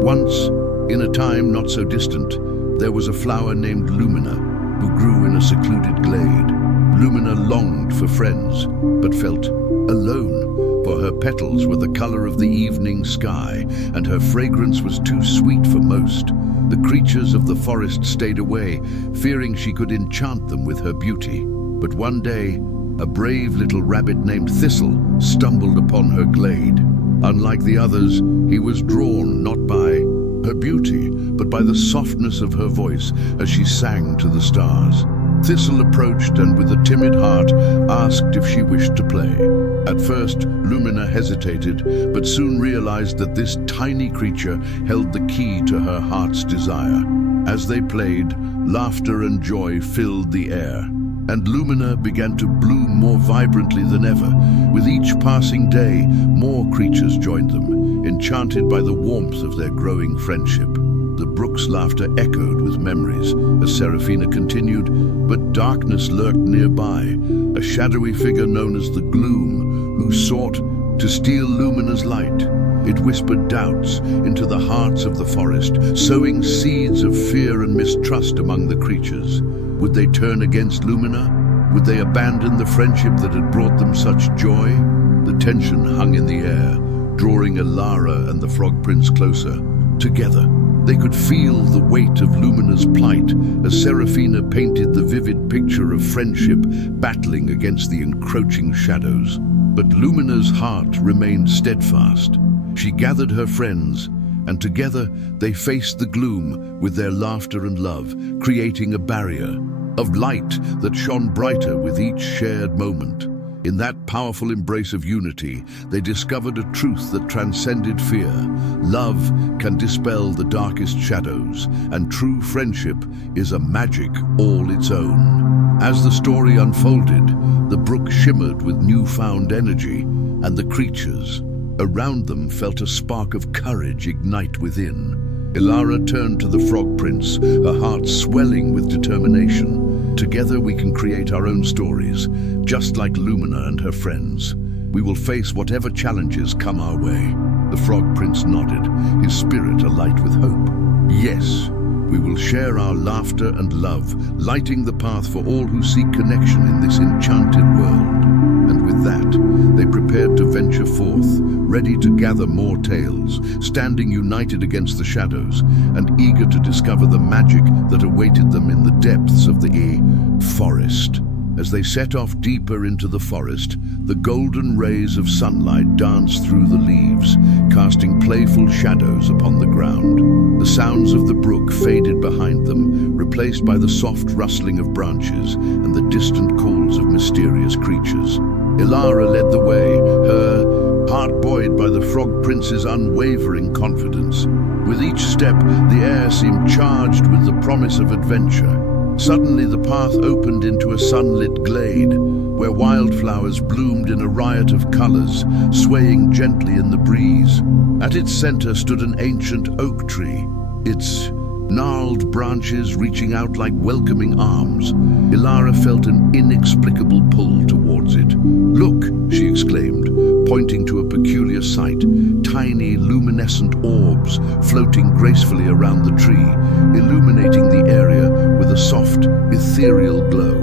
Once, in a time not so distant, there was a flower named Lumina, who grew in a secluded glade. Lumina longed for friends, but felt alone, for her petals were the color of the evening sky, and her fragrance was too sweet for most. The creatures of the forest stayed away, fearing she could enchant them with her beauty. But one day, a brave little rabbit named Thistle stumbled upon her glade. Unlike the others, he was drawn not by her beauty, but by the softness of her voice as she sang to the stars. Thistle approached and with a timid heart asked if she wished to play. At first, Lumina hesitated, but soon realized that this tiny creature held the key to her heart's desire. As they played, laughter and joy filled the air, and Lumina began to bloom more vibrantly than ever. With each passing day, more creatures joined them, enchanted by the warmth of their growing friendship. The brook's laughter echoed with memories as Seraphina continued, but darkness lurked nearby, a shadowy figure known as the Gloom, who sought to steal Lumina's light. It whispered doubts into the hearts of the forest, sowing seeds of fear and mistrust among the creatures. Would they turn against Lumina? Would they abandon the friendship that had brought them such joy? The tension hung in the air, drawing Elara and the Frog Prince closer. Together, they could feel the weight of Lumina's plight as Seraphina painted the vivid picture of friendship battling against the encroaching shadows. But Lumina's heart remained steadfast. She gathered her friends, and together they faced the gloom with their laughter and love, creating a barrier of light that shone brighter with each shared moment. In that powerful embrace of unity, they discovered a truth that transcended fear. Love can dispel the darkest shadows, and true friendship is a magic all its own. As the story unfolded, the brook shimmered with newfound energy, and the creatures around them felt a spark of courage ignite within. Elara turned to the Frog Prince, her heart swelling with determination. Together we can create our own stories, just like Lumina and her friends. We will face whatever challenges come our way. The Frog Prince nodded, his spirit alight with hope. Yes, we will share our laughter and love, lighting the path for all who seek connection in this enchanted world. And with that, they prepared to venture forth, ready to gather more tales, standing united against the shadows, and eager to discover the magic that awaited them in the depths of the forest. As they set off deeper into the forest, the golden rays of sunlight danced through the leaves, casting playful shadows upon the ground. The sounds of the brook faded behind them, replaced by the soft rustling of branches and the distant calls of mysterious creatures. Elara led the way, her heart buoyed by the Frog Prince's unwavering confidence. With each step, the air seemed charged with the promise of adventure. Suddenly the path opened into a sunlit glade, where wildflowers bloomed in a riot of colors, swaying gently in the breeze. At its center stood an ancient oak tree, its gnarled branches reaching out like welcoming arms. Elara felt an inexplicable pull towards it. "Look," she exclaimed, pointing to a peculiar sight, tiny luminescent orbs floating gracefully around the tree, illuminating the area with a soft, ethereal glow.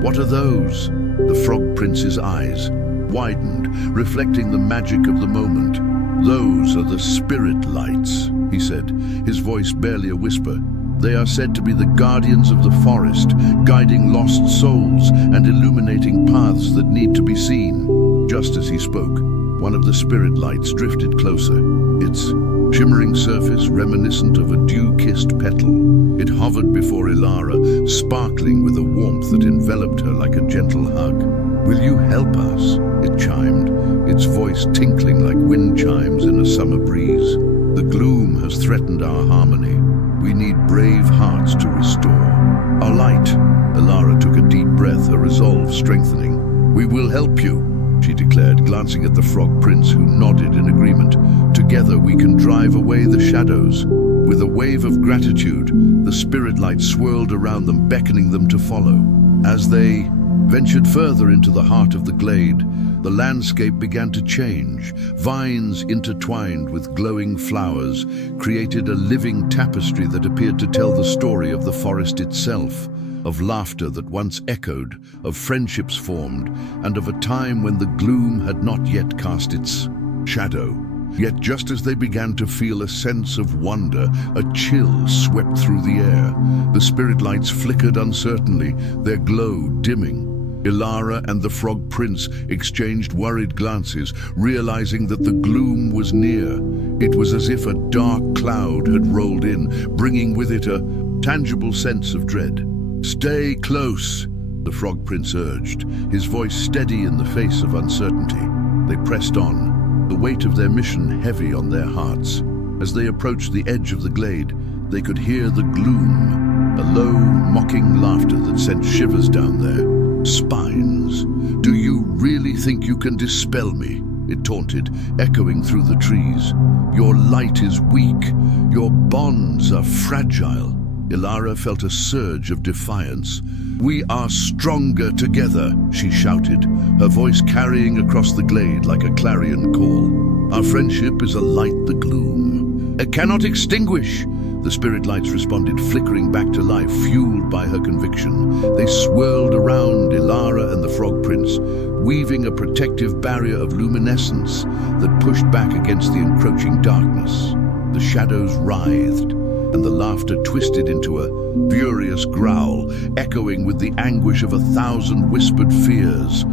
"What are those?" The Frog Prince's eyes widened, reflecting the magic of the moment. "Those are the spirit lights," he said, his voice barely a whisper. "They are said to be the guardians of the forest, guiding lost souls and illuminating paths that need to be seen." Just as he spoke, one of the spirit lights drifted closer, its shimmering surface reminiscent of a dew-kissed petal. It hovered before Elara, sparkling with a warmth that enveloped her like a gentle hug. "Will you help us?" it chimed, its voice tinkling like wind chimes in a summer breeze. "The gloom has threatened our harmony. We need brave hearts to restore our light." Elara took a deep breath, her resolve strengthening. "We will help you," she declared, glancing at the Frog Prince, who nodded in agreement. "Together we can drive away the shadows." With a wave of gratitude, the spirit light swirled around them, beckoning them to follow. As they ventured further into the heart of the glade, the landscape began to change. Vines intertwined with glowing flowers created a living tapestry that appeared to tell the story of the forest itself, of laughter that once echoed, of friendships formed, and of a time when the gloom had not yet cast its shadow. Yet just as they began to feel a sense of wonder, a chill swept through the air. The spirit lights flickered uncertainly, their glow dimming. Ilara and the Frog Prince exchanged worried glances, realizing that the gloom was near. It was as if a dark cloud had rolled in, bringing with it a tangible sense of dread. "Stay close," the Frog Prince urged, his voice steady in the face of uncertainty. They pressed on, the weight of their mission heavy on their hearts. As they approached the edge of the glade, they could hear the gloom, a low, mocking laughter that sent shivers down their spines. "Do you really think you can dispel me?" it taunted, echoing through the trees. "Your light is weak. Your bonds are fragile." Ilara felt a surge of defiance. "We are stronger together," she shouted, her voice carrying across the glade like a clarion call. "Our friendship is a light the gloom. It cannot extinguish." The spirit lights responded, flickering back to life, fueled by her conviction. They swirled around Ilara and the Frog Prince, weaving a protective barrier of luminescence that pushed back against the encroaching darkness. The shadows writhed, and the laughter twisted into a furious growl, echoing with the anguish of 1,000 whispered fears.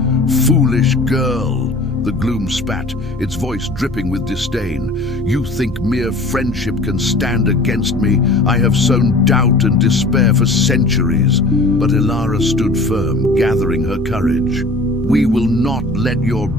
"Foolish girl!" the gloom spat, its voice dripping with disdain. "You think mere friendship can stand against me? I have sown doubt and despair for centuries." But Ilara stood firm, gathering her courage. "We will not let your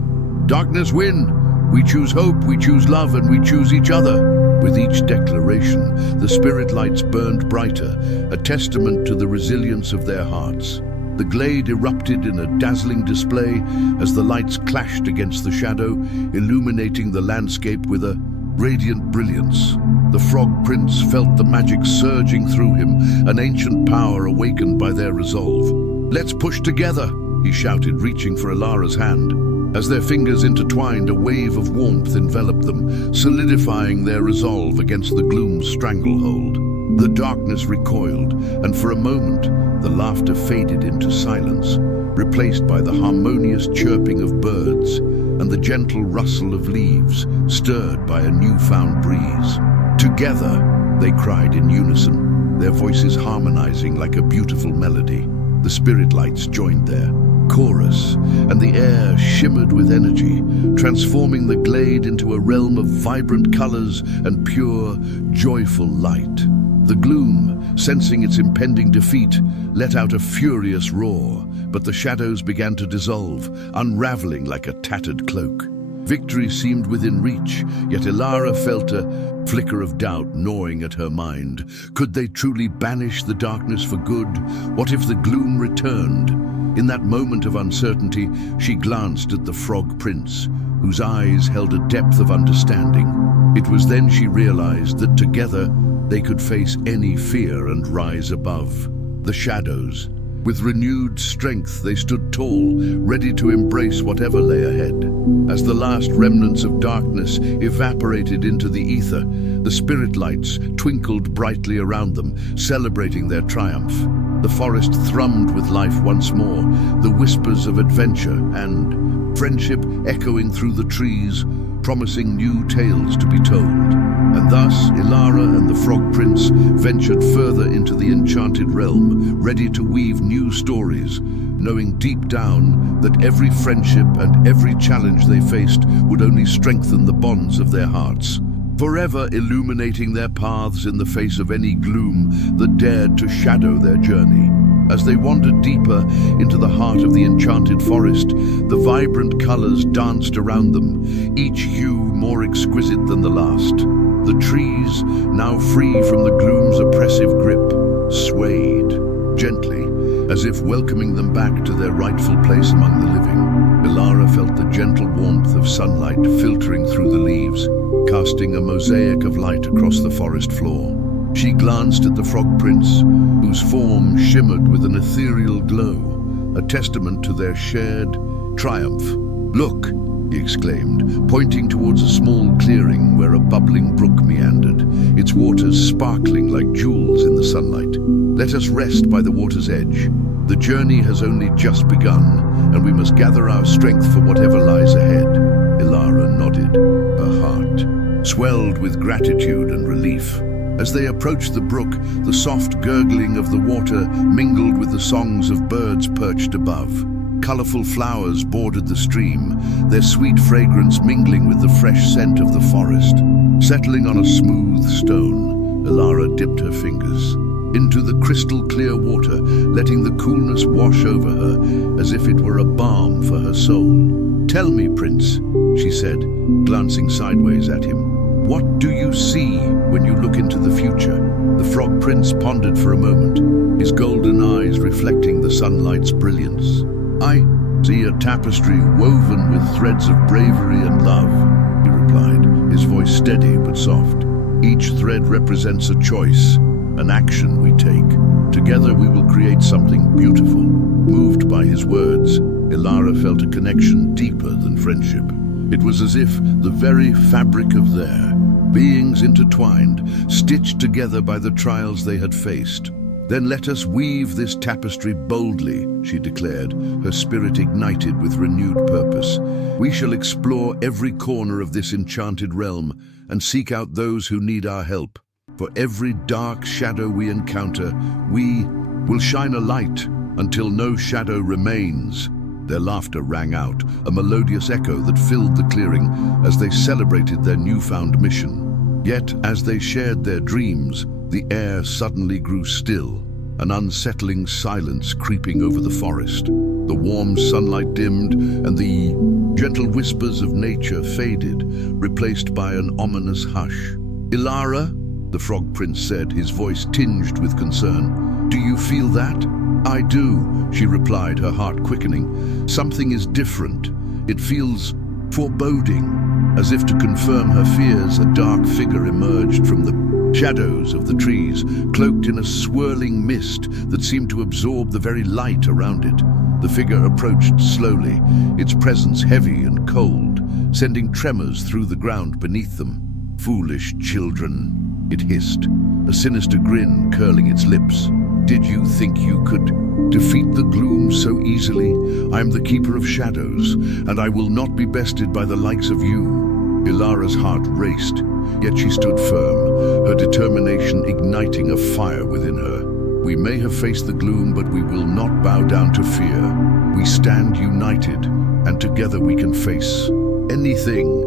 darkness win. We choose hope, we choose love, and we choose each other." With each declaration, the spirit lights burned brighter, a testament to the resilience of their hearts. The glade erupted in a dazzling display as the lights clashed against the shadow, illuminating the landscape with a radiant brilliance. The Frog Prince felt the magic surging through him, an ancient power awakened by their resolve. "Let's push together," he shouted, reaching for Ilara's hand. As their fingers intertwined, a wave of warmth enveloped them, solidifying their resolve against the gloom's stranglehold. The darkness recoiled, and for a moment, the laughter faded into silence, replaced by the harmonious chirping of birds and the gentle rustle of leaves, stirred by a newfound breeze. "Together," they cried in unison, their voices harmonizing like a beautiful melody. The spirit lights joined their chorus, and the air shimmered with energy, transforming the glade into a realm of vibrant colors and pure, joyful light. The gloom, sensing its impending defeat, let out a furious roar, but the shadows began to dissolve, unraveling like a tattered cloak. Victory seemed within reach, yet Ilara felt a flicker of doubt gnawing at her mind. Could they truly banish the darkness for good? What if the gloom returned? In that moment of uncertainty, she glanced at the Frog Prince, whose eyes held a depth of understanding. It was then she realized that together they could face any fear and rise above the shadows. With renewed strength, they stood tall, ready to embrace whatever lay ahead. As the last remnants of darkness evaporated into the ether, the spirit lights twinkled brightly around them, celebrating their triumph. The forest thrummed with life once more, the whispers of adventure and friendship echoing through the trees, promising new tales to be told. And thus, Ilara and the Frog Prince ventured further into the enchanted realm, ready to weave new stories, knowing deep down that every friendship and every challenge they faced would only strengthen the bonds of their hearts, forever illuminating their paths in the face of any gloom that dared to shadow their journey. As they wandered deeper into the heart of the enchanted forest, the vibrant colors danced around them, each hue more exquisite than the last. The trees, now free from the gloom's oppressive grip, swayed gently, as if welcoming them back to their rightful place among the living. Ilara felt the gentle warmth of sunlight filtering through the leaves, casting a mosaic of light across the forest floor. She glanced at the Frog Prince, whose form shimmered with an ethereal glow, a testament to their shared triumph. "Look," he exclaimed, pointing towards a small clearing where a bubbling brook meandered, its waters sparkling like jewels in the sunlight. "Let us rest by the water's edge. The journey has only just begun, and we must gather our strength for whatever lies ahead." Ilara nodded, her heart swelled with gratitude and relief. As they approached the brook, the soft gurgling of the water mingled with the songs of birds perched above. Colorful flowers bordered the stream, their sweet fragrance mingling with the fresh scent of the forest. Settling on a smooth stone, Ilara dipped her fingers into the crystal-clear water, letting the coolness wash over her as if it were a balm for her soul. "Tell me, Prince," she said, glancing sideways at him. "What do you see when you look into the future?" The Frog Prince pondered for a moment, his golden eyes reflecting the sunlight's brilliance. "I see a tapestry woven with threads of bravery and love," he replied, his voice steady but soft. "Each thread represents a choice, an action we take. Together we will create something beautiful." Moved by his words, Ilara felt a connection deeper than friendship. It was as if the very fabric of their beings intertwined, stitched together by the trials they had faced. "Then let us weave this tapestry boldly," she declared, her spirit ignited with renewed purpose. "We shall explore every corner of this enchanted realm and seek out those who need our help. For every dark shadow we encounter, we will shine a light until no shadow remains." Their laughter rang out, a melodious echo that filled the clearing as they celebrated their newfound mission. Yet, as they shared their dreams, the air suddenly grew still, an unsettling silence creeping over the forest. The warm sunlight dimmed, and the gentle whispers of nature faded, replaced by an ominous hush. "Ilara," the Frog Prince said, his voice tinged with concern, "do you feel that?" "I do," she replied, her heart quickening. "Something is different. It feels foreboding." As if to confirm her fears, a dark figure emerged from the shadows of the trees, cloaked in a swirling mist that seemed to absorb the very light around it. The figure approached slowly, its presence heavy and cold, sending tremors through the ground beneath them. "Foolish children," it hissed, a sinister grin curling its lips. "Did you think you could defeat the gloom so easily? I am the Keeper of Shadows, and I will not be bested by the likes of you." Ilara's heart raced, yet she stood firm, her determination igniting a fire within her. "We may have faced the gloom, but we will not bow down to fear. We stand united, and together we can face anything."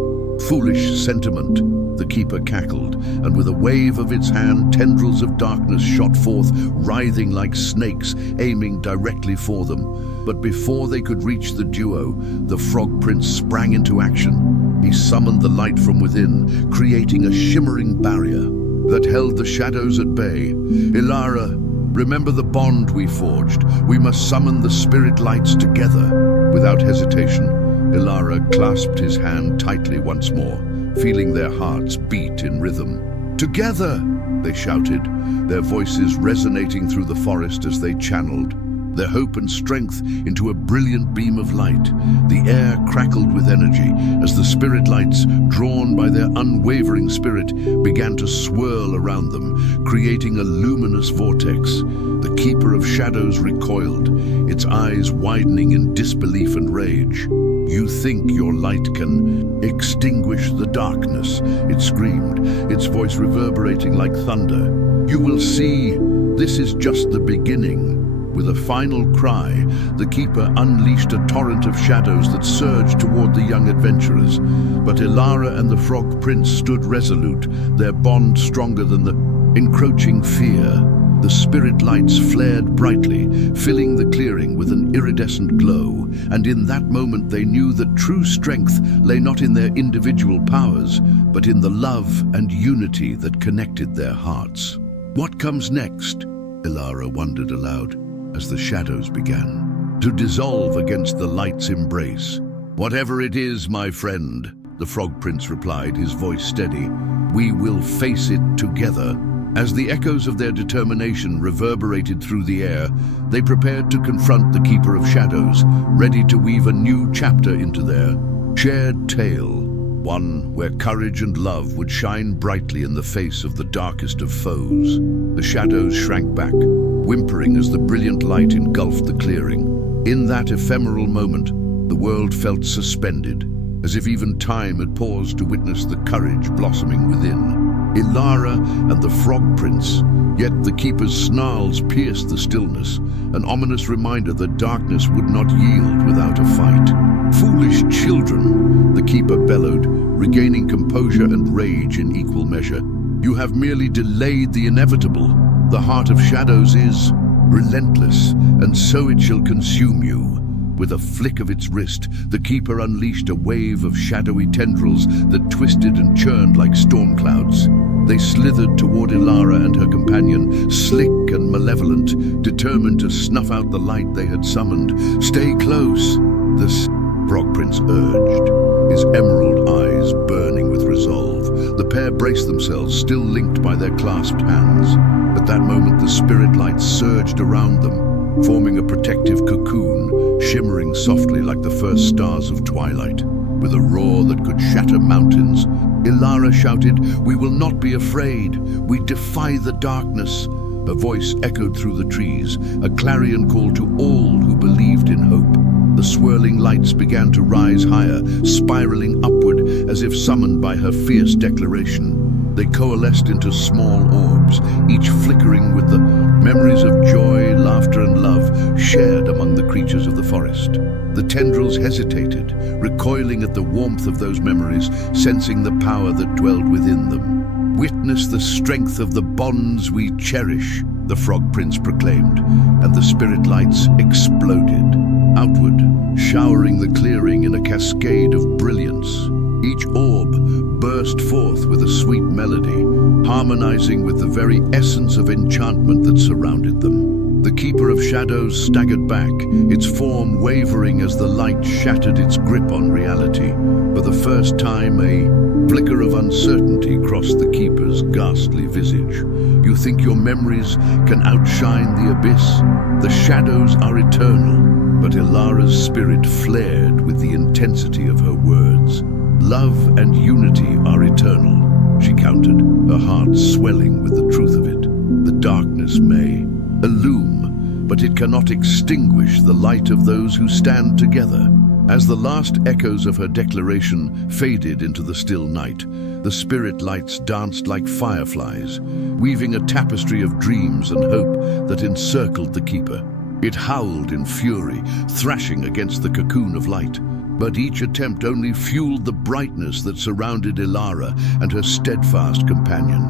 "Foolish sentiment," the Keeper cackled, and with a wave of its hand, tendrils of darkness shot forth, writhing like snakes, aiming directly for them. But before they could reach the duo, the Frog Prince sprang into action. He summoned the light from within, creating a shimmering barrier that held the shadows at bay. "Ilara, remember the bond we forged. We must summon the spirit lights together." Without hesitation, Ilara clasped his hand tightly once more, feeling their hearts beat in rhythm. "Together!" they shouted, their voices resonating through the forest as they channeled their hope and strength into a brilliant beam of light. The air crackled with energy as the spirit lights, drawn by their unwavering spirit, began to swirl around them, creating a luminous vortex. The Keeper of Shadows recoiled, its eyes widening in disbelief and rage. "You think your light can extinguish the darkness," it screamed, its voice reverberating like thunder. "You will see, this is just the beginning." With a final cry, the Keeper unleashed a torrent of shadows that surged toward the young adventurers. But Ilara and the Frog Prince stood resolute, their bond stronger than the encroaching fear. The spirit lights flared brightly, filling the clearing with an iridescent glow, and in that moment they knew that true strength lay not in their individual powers, but in the love and unity that connected their hearts. "What comes next?" Ilara wondered aloud, as the shadows began to dissolve against the light's embrace. "Whatever it is, my friend," the Frog Prince replied, his voice steady, "we will face it together." As the echoes of their determination reverberated through the air, they prepared to confront the Keeper of Shadows, ready to weave a new chapter into their shared tale, one where courage and love would shine brightly in the face of the darkest of foes. The shadows shrank back, whimpering as the brilliant light engulfed the clearing. In that ephemeral moment, the world felt suspended, as if even time had paused to witness the courage blossoming within. Ilara and the Frog Prince, yet the Keeper's snarls pierced the stillness, an ominous reminder that darkness would not yield without a fight. "Foolish children," the Keeper bellowed, regaining composure and rage in equal measure. "You have merely delayed the inevitable. The heart of shadows is relentless, and so it shall consume you." With a flick of its wrist, the Keeper unleashed a wave of shadowy tendrils that twisted and churned like storm clouds. They slithered toward Ilara and her companion, slick and malevolent, determined to snuff out the light they had summoned. "Stay close," the Frog Prince urged, his emerald eyes burning with resolve. The pair braced themselves, still linked by their clasped hands. At that moment, the spirit light surged around them, forming a protective cocoon, shimmering softly like the first stars of twilight. With a roar that could shatter mountains, Ilara shouted, "We will not be afraid. We defy the darkness." Her voice echoed through the trees, a clarion call to all who believed in hope. The swirling lights began to rise higher, spiraling upward as if summoned by her fierce declaration. They coalesced into small orbs, each flickering with the memories of joy, laughter, and love shared among the creatures of the forest. The tendrils hesitated, recoiling at the warmth of those memories, sensing the power that dwelled within them. "Witness the strength of the bonds we cherish," the Frog Prince proclaimed, and the spirit lights exploded outward, showering the clearing in a cascade of brilliance. Each orb burst forth with a sweet melody, harmonizing with the very essence of enchantment that surrounded them. The Keeper of Shadows staggered back, its form wavering as the light shattered its grip on reality. For the first time, a flicker of uncertainty crossed the Keeper's ghastly visage. "You think your memories can outshine the abyss? The shadows are eternal." But Ilara's spirit flared with the intensity of her words. "Love and unity are eternal," she countered, her heart swelling with the truth of it. "The darkness may illume, but it cannot extinguish the light of those who stand together." As the last echoes of her declaration faded into the still night, the spirit lights danced like fireflies, weaving a tapestry of dreams and hope that encircled the Keeper. It howled in fury, thrashing against the cocoon of light. But each attempt only fueled the brightness that surrounded Ilara and her steadfast companion.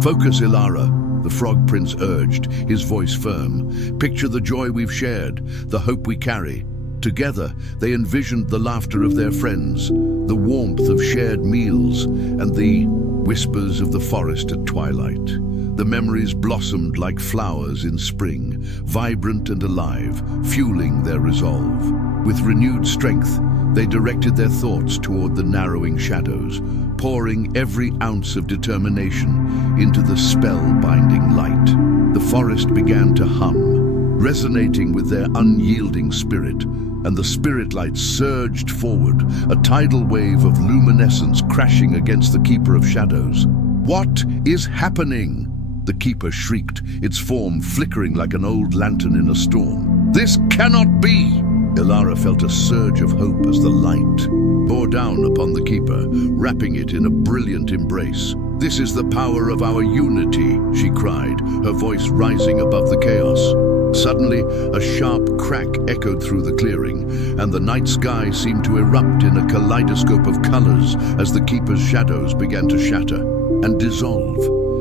"Focus, Ilara," the Frog Prince urged, his voice firm. "Picture the joy we've shared, the hope we carry." Together, they envisioned the laughter of their friends, the warmth of shared meals, and the whispers of the forest at twilight. The memories blossomed like flowers in spring, vibrant and alive, fueling their resolve. With renewed strength, they directed their thoughts toward the narrowing shadows, pouring every ounce of determination into the spell-binding light. The forest began to hum, resonating with their unyielding spirit, and the spirit light surged forward, a tidal wave of luminescence crashing against the Keeper of Shadows. "What is happening?" the Keeper shrieked, its form flickering like an old lantern in a storm. "This cannot be!" Ilara felt a surge of hope as the light bore down upon the Keeper, wrapping it in a brilliant embrace. "This is the power of our unity," she cried, her voice rising above the chaos. Suddenly, a sharp crack echoed through the clearing, and the night sky seemed to erupt in a kaleidoscope of colors as the Keeper's shadows began to shatter and dissolve.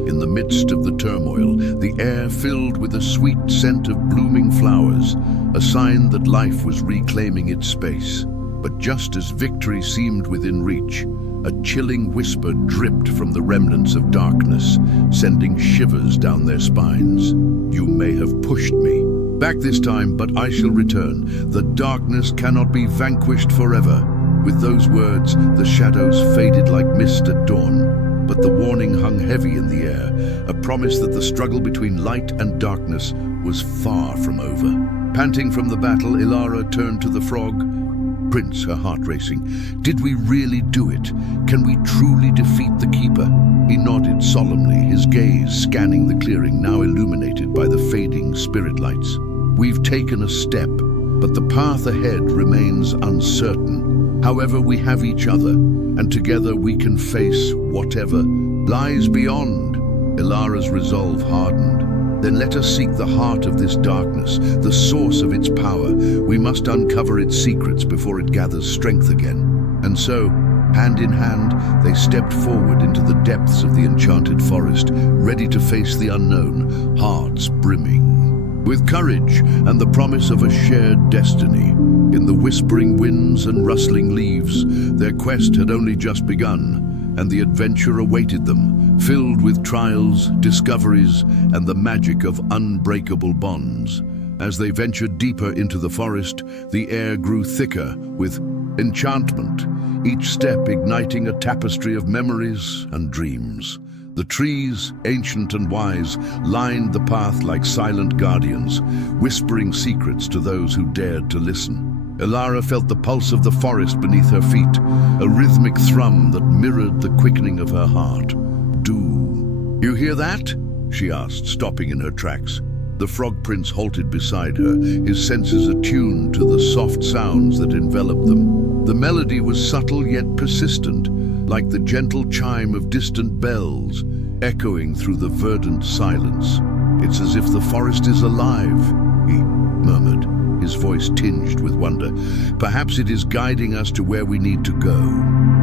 In the midst of the turmoil, the air filled with a sweet scent of blooming flowers, a sign that life was reclaiming its space. But just as victory seemed within reach, a chilling whisper dripped from the remnants of darkness, sending shivers down their spines. "You may have pushed me back this time, but I shall return. The darkness cannot be vanquished forever." With those words, the shadows faded like mist at dawn, but the warning hung heavy in the air, a promise that the struggle between light and darkness was far from over. Panting from the battle, Ilara turned to the frog. "Prince," her heart racing, "did we really do it? Can we truly defeat the Keeper?" He nodded solemnly, his gaze scanning the clearing now illuminated by the fading spirit lights. "We've taken a step, but the path ahead remains uncertain. However, we have each other, and together we can face whatever lies beyond." Ilara's resolve hardened. "Then let us seek the heart of this darkness, the source of its power. We must uncover its secrets before it gathers strength again." And so, hand in hand, they stepped forward into the depths of the enchanted forest, ready to face the unknown, hearts brimming with courage and the promise of a shared destiny. In the whispering winds and rustling leaves, their quest had only just begun, and the adventure awaited them, filled with trials, discoveries, and the magic of unbreakable bonds. As they ventured deeper into the forest, the air grew thicker with enchantment, each step igniting a tapestry of memories and dreams. The trees, ancient and wise, lined the path like silent guardians, whispering secrets to those who dared to listen. Ilara felt the pulse of the forest beneath her feet, a rhythmic thrum that mirrored the quickening of her heart. "You hear that?" she asked, stopping in her tracks. The Frog Prince halted beside her, his senses attuned to the soft sounds that enveloped them. The melody was subtle yet persistent, like the gentle chime of distant bells, echoing through the verdant silence. "It's as if the forest is alive," he murmured, his voice tinged with wonder. "Perhaps it is guiding us to where we need to go."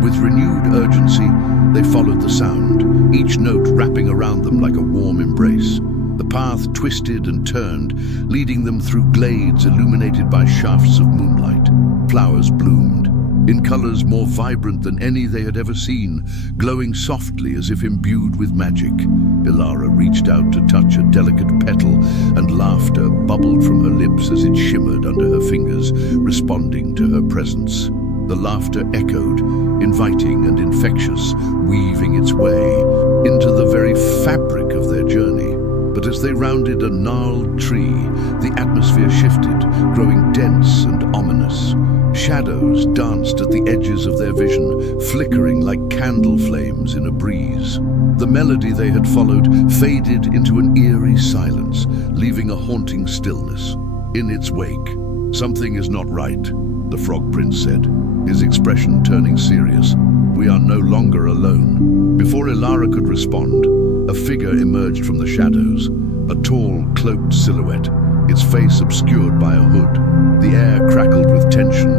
With renewed urgency, they followed the sound, each note wrapping around them like a warm embrace. The path twisted and turned, leading them through glades illuminated by shafts of moonlight. Flowers bloomed, in colors more vibrant than any they had ever seen, glowing softly as if imbued with magic. Ilara reached out to touch a delicate petal, and laughter bubbled from her lips as it shimmered under her fingers, responding to her presence. The laughter echoed, inviting and infectious, weaving its way into the very fabric of their journey. But as they rounded a gnarled tree, the atmosphere shifted, growing dense and ominous. Shadows danced at the edges of their vision, flickering like candle flames in a breeze. The melody they had followed faded into an eerie silence, leaving a haunting stillness. In its wake, "Something is not right," the Frog Prince said, his expression turning serious. "We are no longer alone." Before Ilara could respond, a figure emerged from the shadows, a tall, cloaked silhouette, its face obscured by a hood. The air crackled with tension,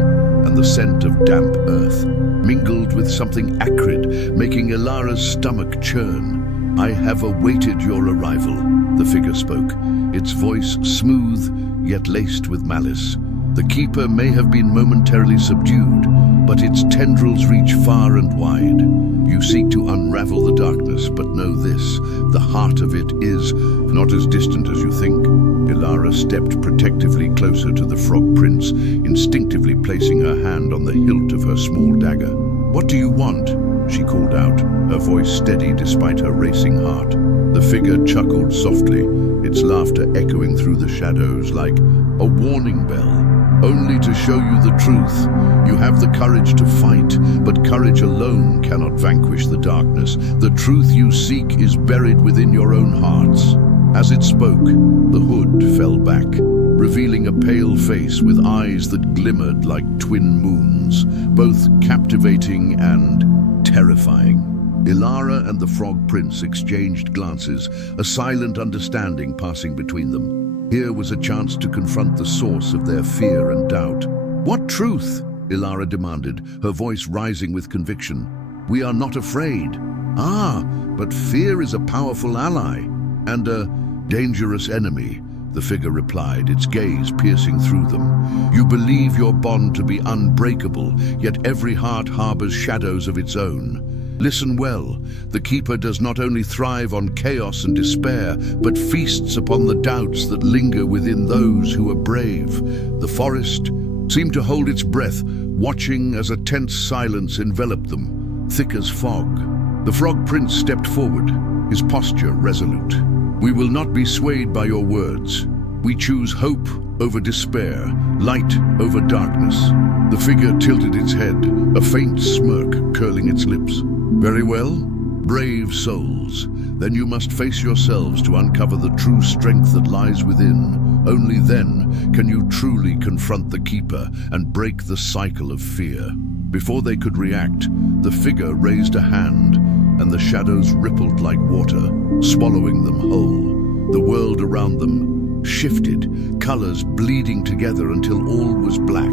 and the scent of damp earth mingled with something acrid, making Ilara's stomach churn. "I have awaited your arrival," the figure spoke, its voice smooth yet laced with malice. "The Keeper may have been momentarily subdued, but its tendrils reach far and wide. You seek to unravel the darkness, but know this, the heart of it is not as distant as you think." Ilara stepped protectively closer to the Frog Prince, instinctively placing her hand on the hilt of her small dagger. "What do you want?" she called out, her voice steady despite her racing heart. The figure chuckled softly, its laughter echoing through the shadows like a warning bell. "Only to show you the truth. You have the courage to fight, but courage alone cannot vanquish the darkness. The truth you seek is buried within your own hearts." As it spoke, the hood fell back, revealing a pale face with eyes that glimmered like twin moons, both captivating and terrifying. Ilara and the Frog Prince exchanged glances, a silent understanding passing between them. Here was a chance to confront the source of their fear and doubt. "What truth?" Ilara demanded, her voice rising with conviction. "We are not afraid." "Ah, but fear is a powerful ally and a dangerous enemy," the figure replied, its gaze piercing through them. "You believe your bond to be unbreakable, yet every heart harbors shadows of its own. Listen well, the Keeper does not only thrive on chaos and despair, but feasts upon the doubts that linger within those who are brave." The forest seemed to hold its breath, watching as a tense silence enveloped them, thick as fog. The Frog Prince stepped forward, his posture resolute. "We will not be swayed by your words. We choose hope over despair, light over darkness." The figure tilted its head, a faint smirk curling its lips. "Very well, brave souls. Then you must face yourselves to uncover the true strength that lies within. Only then can you truly confront the Keeper and break the cycle of fear." Before they could react, the figure raised a hand, and the shadows rippled like water, swallowing them whole. The world around them shifted, colors bleeding together until all was black.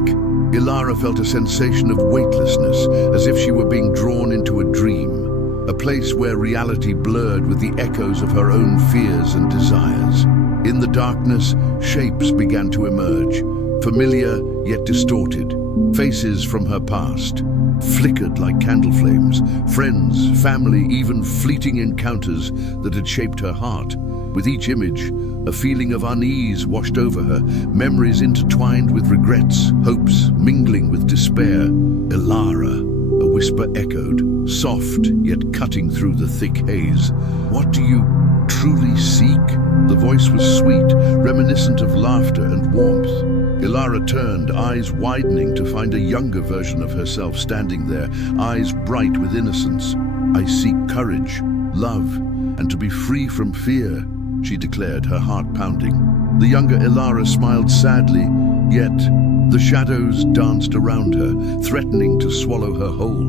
Ilara felt a sensation of weightlessness, as if she were being drawn into a dream, a place where reality blurred with the echoes of her own fears and desires. In the darkness, shapes began to emerge, familiar yet distorted. Faces from her past flickered like candle flames, friends, family, even fleeting encounters that had shaped her heart. With each image, a feeling of unease washed over her, memories intertwined with regrets, hopes mingling with despair. "Ilara," a whisper echoed, soft yet cutting through the thick haze. "What do you truly seek?" The voice was sweet, reminiscent of laughter and warmth. Ilara turned, eyes widening to find a younger version of herself standing there, eyes bright with innocence. "I seek courage, love, and to be free from fear," she declared, her heart pounding. The younger Ilara smiled sadly, yet the shadows danced around her, threatening to swallow her whole.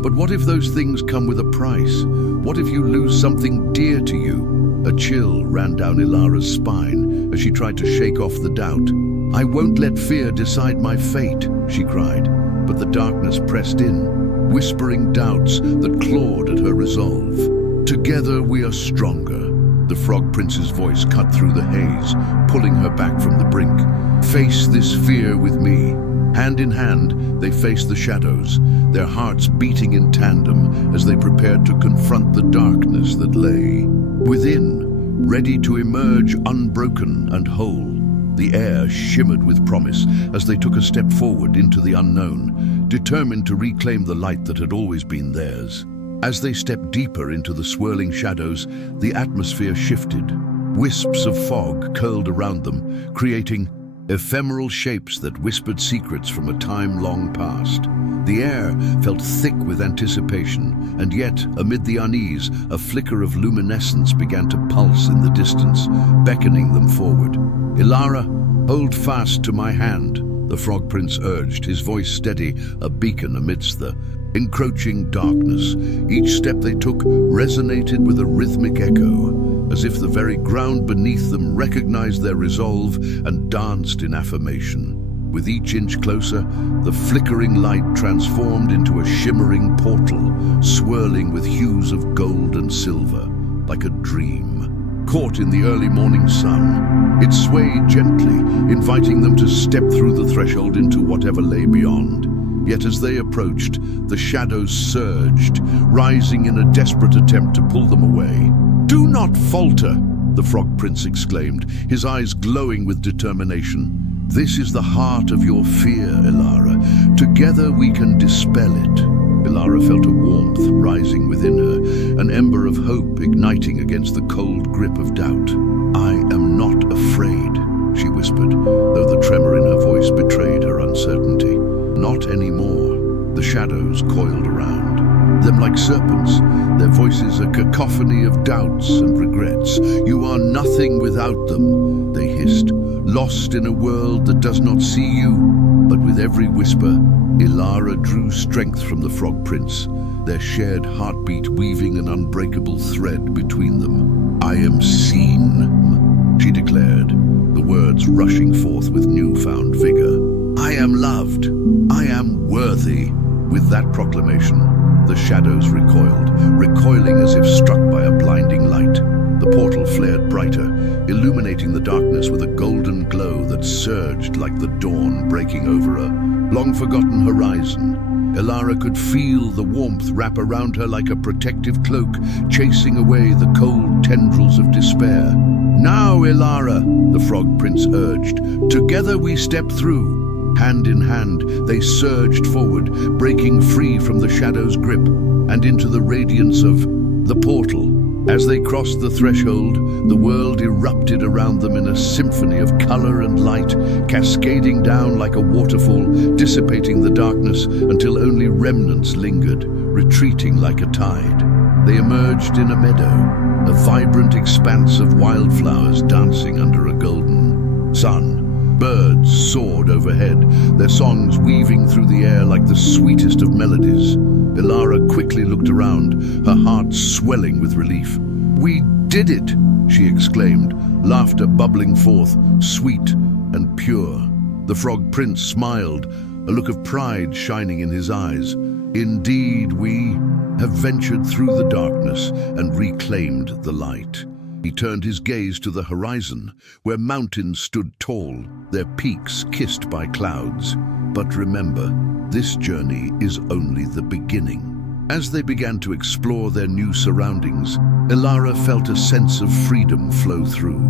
But what if those things come with a price? What if you lose something dear to you? A chill ran down Ilara's spine as she tried to shake off the doubt. "I won't let fear decide my fate," she cried, but the darkness pressed in, whispering doubts that clawed at her resolve. "Together we are stronger," the Frog Prince's voice cut through the haze, pulling her back from the brink. "Face this fear with me." Hand in hand, they faced the shadows, their hearts beating in tandem as they prepared to confront the darkness that lay within, ready to emerge unbroken and whole. The air shimmered with promise as they took a step forward into the unknown, determined to reclaim the light that had always been theirs. As they stepped deeper into the swirling shadows, the atmosphere shifted. Wisps of fog curled around them, creating ephemeral shapes that whispered secrets from a time long past. The air felt thick with anticipation, and yet, amid the unease, a flicker of luminescence began to pulse in the distance, beckoning them forward. "Ilara, hold fast to my hand," the Frog Prince urged, his voice steady, a beacon amidst the encroaching darkness. Each step they took resonated with a rhythmic echo, as if the very ground beneath them recognized their resolve and danced in affirmation. With each inch closer, the flickering light transformed into a shimmering portal, swirling with hues of gold and silver, like a dream. Caught in the early morning sun, it swayed gently, inviting them to step through the threshold into whatever lay beyond. Yet as they approached, the shadows surged, rising in a desperate attempt to pull them away. "Do not falter," the Frog Prince exclaimed, his eyes glowing with determination. "This is the heart of your fear, Ilara. Together we can dispel it." Ilara felt a warmth rising within her, an ember of hope igniting against the cold grip of doubt. "I am not afraid," she whispered, though the tremor in her voice betrayed her uncertainty. "Not anymore." The shadows coiled around them like serpents, their voices a cacophony of doubts and regrets. "You are nothing without them," they hissed, "lost in a world that does not see you." But with every whisper, Ilara drew strength from the Frog Prince, their shared heartbeat weaving an unbreakable thread between them. "I am seen," she declared, the words rushing forth with newfound vigor. "I am loved. I am worthy." With that proclamation, the shadows recoiled, recoiling as if struck by a blinding light. The portal flared brighter, illuminating the darkness with a golden glow that surged like the dawn breaking over a long-forgotten horizon. Ilara could feel the warmth wrap around her like a protective cloak, chasing away the cold tendrils of despair. "Now, Ilara," the Frog Prince urged, "together we step through." Hand in hand, they surged forward, breaking free from the shadow's grip. and into the radiance of the portal. As they crossed the threshold, the world erupted around them in a symphony of color and light, cascading down like a waterfall, dissipating the darkness until only remnants lingered, retreating like a tide. They emerged in a meadow, a vibrant expanse of wildflowers dancing under a golden sun. Birds soared overhead, their songs weaving through the air like the sweetest of melodies. Ilara quickly looked around, her heart swelling with relief. "We did it!" she exclaimed, laughter bubbling forth, sweet and pure. The Frog Prince smiled, a look of pride shining in his eyes. "Indeed, we have ventured through the darkness and reclaimed the light." He turned his gaze to the horizon, where mountains stood tall, their peaks kissed by clouds. But remember, this journey is only the beginning. As they began to explore their new surroundings, Ilara felt a sense of freedom flow through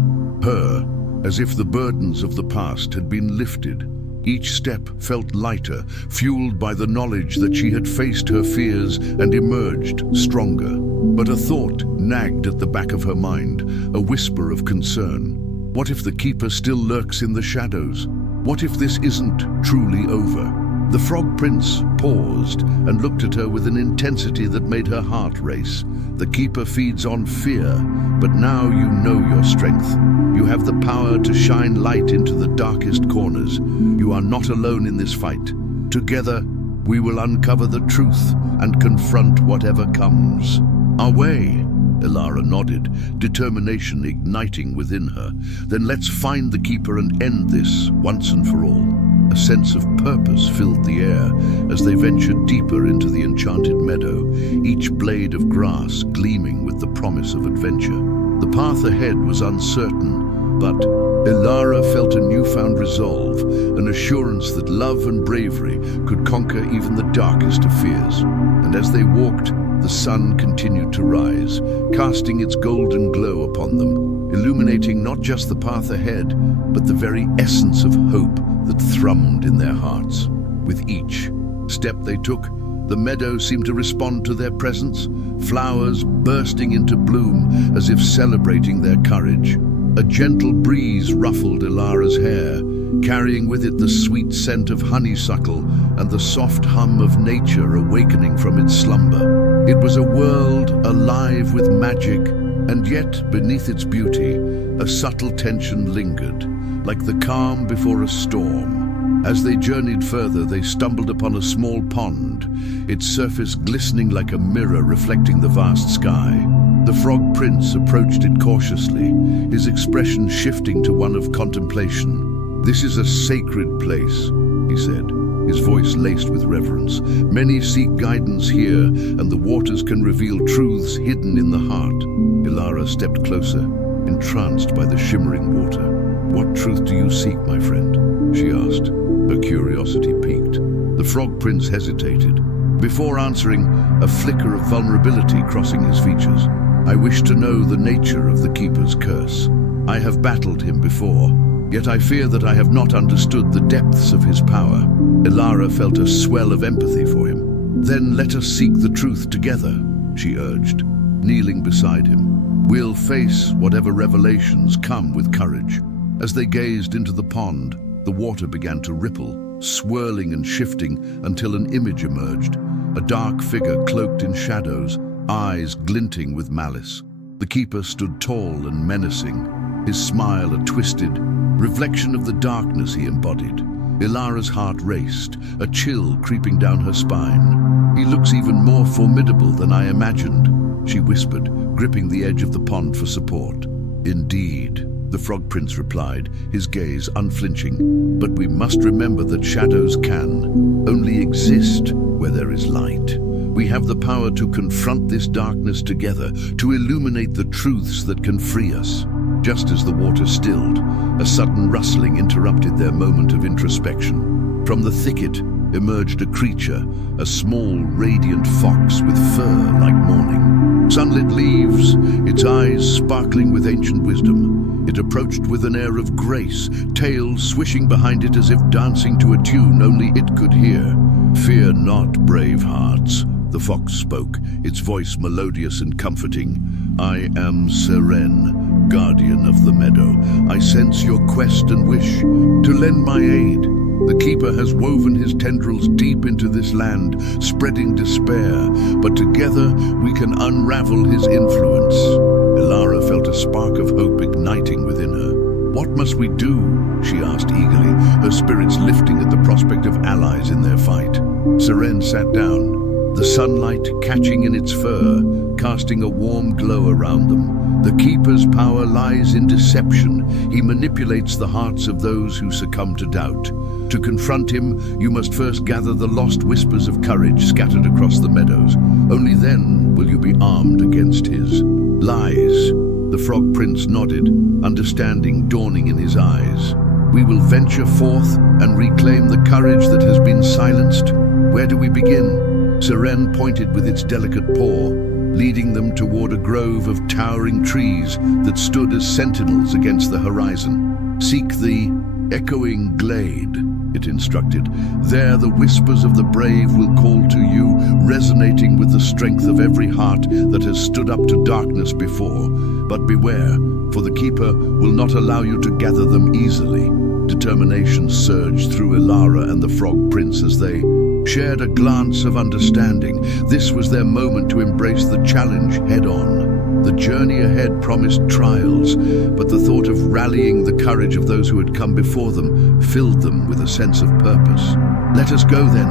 her, as if the burdens of the past had been lifted. Each step felt lighter, fueled by the knowledge that she had faced her fears and emerged stronger. But a thought nagged at the back of her mind, a whisper of concern. What if the Keeper still lurks in the shadows? What if this isn't truly over? The Frog Prince paused and looked at her with an intensity that made her heart race. The Keeper feeds on fear, but now you know your strength. You have the power to shine light into the darkest corners. You are not alone in this fight. Together, we will uncover the truth and confront whatever comes our way. Ilara nodded, determination igniting within her. Then let's find the Keeper and end this once and for all. A sense of purpose filled the air as they ventured deeper into the enchanted meadow, each blade of grass gleaming with the promise of adventure. The path ahead was uncertain, but Ilara felt a newfound resolve, an assurance that love and bravery could conquer even the darkest of fears. And as they walked, the sun continued to rise, casting its golden glow upon them, illuminating not just the path ahead, but the very essence of hope that thrummed in their hearts. With each step they took, the meadow seemed to respond to their presence, flowers bursting into bloom as if celebrating their courage. A gentle breeze ruffled Ilara's hair, carrying with it the sweet scent of honeysuckle and the soft hum of nature awakening from its slumber. It was a world alive with magic, and yet, beneath its beauty, a subtle tension lingered, like the calm before a storm. As they journeyed further, they stumbled upon a small pond, its surface glistening like a mirror reflecting the vast sky. The Frog Prince approached it cautiously, his expression shifting to one of contemplation. "This is a sacred place," he said, his voice laced with reverence. "Many seek guidance here, and the waters can reveal truths hidden in the heart." Ilara stepped closer, entranced by the shimmering water. "What truth do you seek, my friend?" she asked, her curiosity piqued. The Frog Prince hesitated. Before answering, a flicker of vulnerability crossing his features. "I wish to know the nature of the Keeper's curse. I have battled him before, yet I fear that I have not understood the depths of his power." Ilara felt a swell of empathy for him. "Then let us seek the truth together," she urged, kneeling beside him. "We'll face whatever revelations come with courage." As they gazed into the pond, the water began to ripple, swirling and shifting until an image emerged. A dark figure cloaked in shadows, eyes glinting with malice. The Keeper stood tall and menacing, his smile a twisted reflection of the darkness he embodied. Ilara's heart raced, a chill creeping down her spine. "He looks even more formidable than I imagined," she whispered, gripping the edge of the pond for support. "Indeed," the Frog Prince replied, his gaze unflinching. "But we must remember that shadows can only exist where there is light. We have the power to confront this darkness together, to illuminate the truths that can free us." Just as the water stilled, a sudden rustling interrupted their moment of introspection. From the thicket emerged a creature, a small, radiant fox with fur like morning. Sunlit leaves, its eyes sparkling with ancient wisdom. It approached with an air of grace, tail swishing behind it as if dancing to a tune only it could hear. "Fear not, brave hearts. The fox spoke, its voice melodious and comforting. "I am Seren, guardian of the meadow. I sense your quest and wish to lend my aid. The keeper has woven his tendrils deep into this land, spreading despair, but together we can unravel his influence." Ilara felt a spark of hope igniting within her. "What must we do?" she asked eagerly, her spirits lifting at the prospect of allies in their fight. Seren sat down, the sunlight catching in its fur, casting a warm glow around them. "The keeper's power lies in deception. He manipulates the hearts of those who succumb to doubt. To confront him, you must first gather the lost whispers of courage scattered across the meadows. Only then will you be armed against his lies." The Frog Prince nodded, understanding dawning in his eyes. "We will venture forth and reclaim the courage that has been silenced. Where do we begin?" Seren pointed with its delicate paw, leading them toward a grove of towering trees that stood as sentinels against the horizon. "Seek the echoing glade," it instructed. "There the whispers of the brave will call to you, resonating with the strength of every heart that has stood up to darkness before. But beware, for the Keeper will not allow you to gather them easily." Determination surged through Ilara and the Frog Prince as they shared a glance of understanding. This was their moment to embrace the challenge head-on. The journey ahead promised trials, but the thought of rallying the courage of those who had come before them filled them with a sense of purpose. "Let us go then,"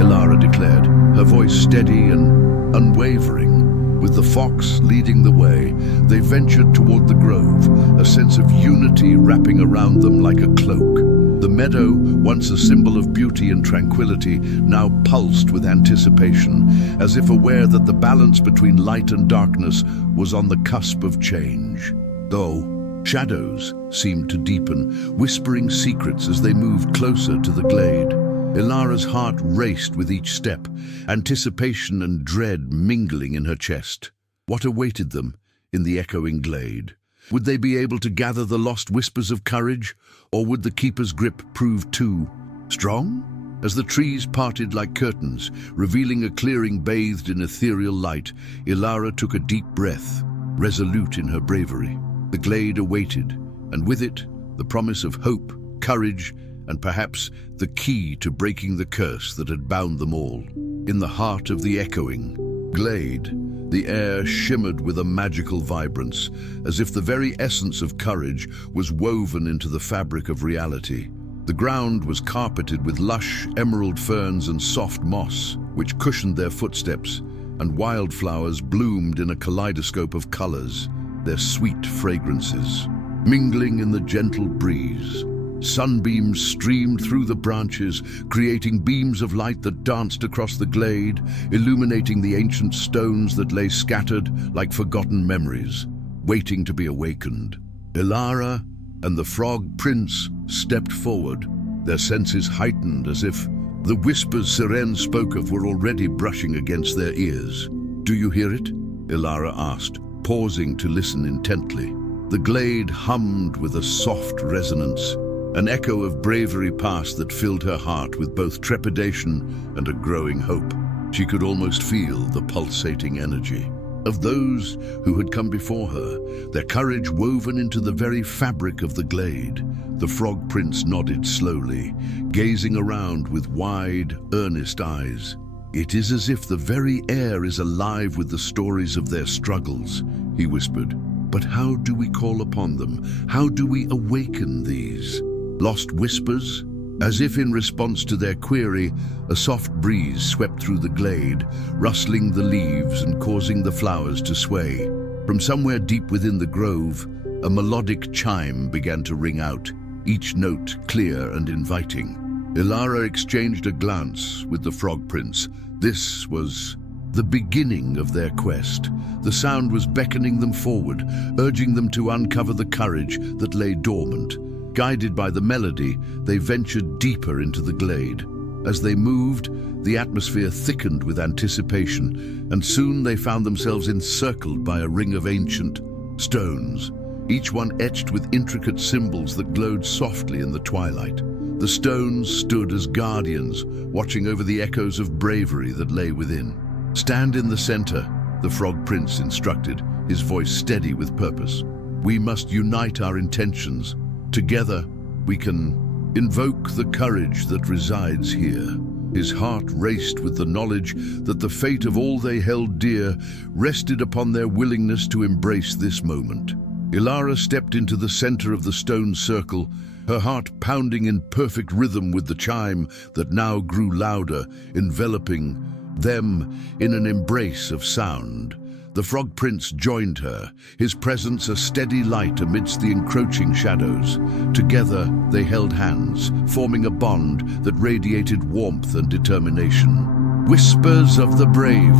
Ilara declared, her voice steady and unwavering. With the fox leading the way, they ventured toward the grove, a sense of unity wrapping around them like a cloak. The meadow, once a symbol of beauty and tranquility, now pulsed with anticipation, as if aware that the balance between light and darkness was on the cusp of change. Though shadows seemed to deepen, whispering secrets as they moved closer to the glade. Ilara's heart raced with each step, anticipation and dread mingling in her chest. What awaited them in the echoing glade? Would they be able to gather the lost whispers of courage, or would the Keeper's grip prove too strong? As the trees parted like curtains, revealing a clearing bathed in ethereal light, Ilara took a deep breath, resolute in her bravery. The glade awaited, and with it, the promise of hope, courage, and perhaps the key to breaking the curse that had bound them all. In the heart of the echoing glade, the air shimmered with a magical vibrance, as if the very essence of courage was woven into the fabric of reality. The ground was carpeted with lush emerald ferns and soft moss, which cushioned their footsteps, and wildflowers bloomed in a kaleidoscope of colors, their sweet fragrances mingling in the gentle breeze. Sunbeams streamed through the branches, creating beams of light that danced across the glade, illuminating the ancient stones that lay scattered like forgotten memories, waiting to be awakened. Ilara and the Frog Prince stepped forward, their senses heightened as if the whispers Seren spoke of were already brushing against their ears. "Do you hear it?" Ilara asked, pausing to listen intently. The glade hummed with a soft resonance, an echo of bravery past that filled her heart with both trepidation and a growing hope. She could almost feel the pulsating energy of those who had come before her, their courage woven into the very fabric of the glade. The Frog Prince nodded slowly, gazing around with wide, earnest eyes. "It is as if the very air is alive with the stories of their struggles," he whispered. "But how do we call upon them? How do we awaken these lost whispers?" As if in response to their query, a soft breeze swept through the glade, rustling the leaves and causing the flowers to sway. From somewhere deep within the grove, a melodic chime began to ring out, each note clear and inviting. Ilara exchanged a glance with the Frog Prince. This was the beginning of their quest. The sound was beckoning them forward, urging them to uncover the courage that lay dormant. Guided by the melody, they ventured deeper into the glade. As they moved, the atmosphere thickened with anticipation, and soon they found themselves encircled by a ring of ancient stones, each one etched with intricate symbols that glowed softly in the twilight. The stones stood as guardians, watching over the echoes of bravery that lay within. "Stand in the center," the Frog Prince instructed, his voice steady with purpose. "We must unite our intentions. Together, we can invoke the courage that resides here." His heart raced with the knowledge that the fate of all they held dear rested upon their willingness to embrace this moment. Ilara stepped into the center of the stone circle, her heart pounding in perfect rhythm with the chime that now grew louder, enveloping them in an embrace of sound. The Frog Prince joined her, his presence a steady light amidst the encroaching shadows. Together, they held hands, forming a bond that radiated warmth and determination. "Whispers of the brave,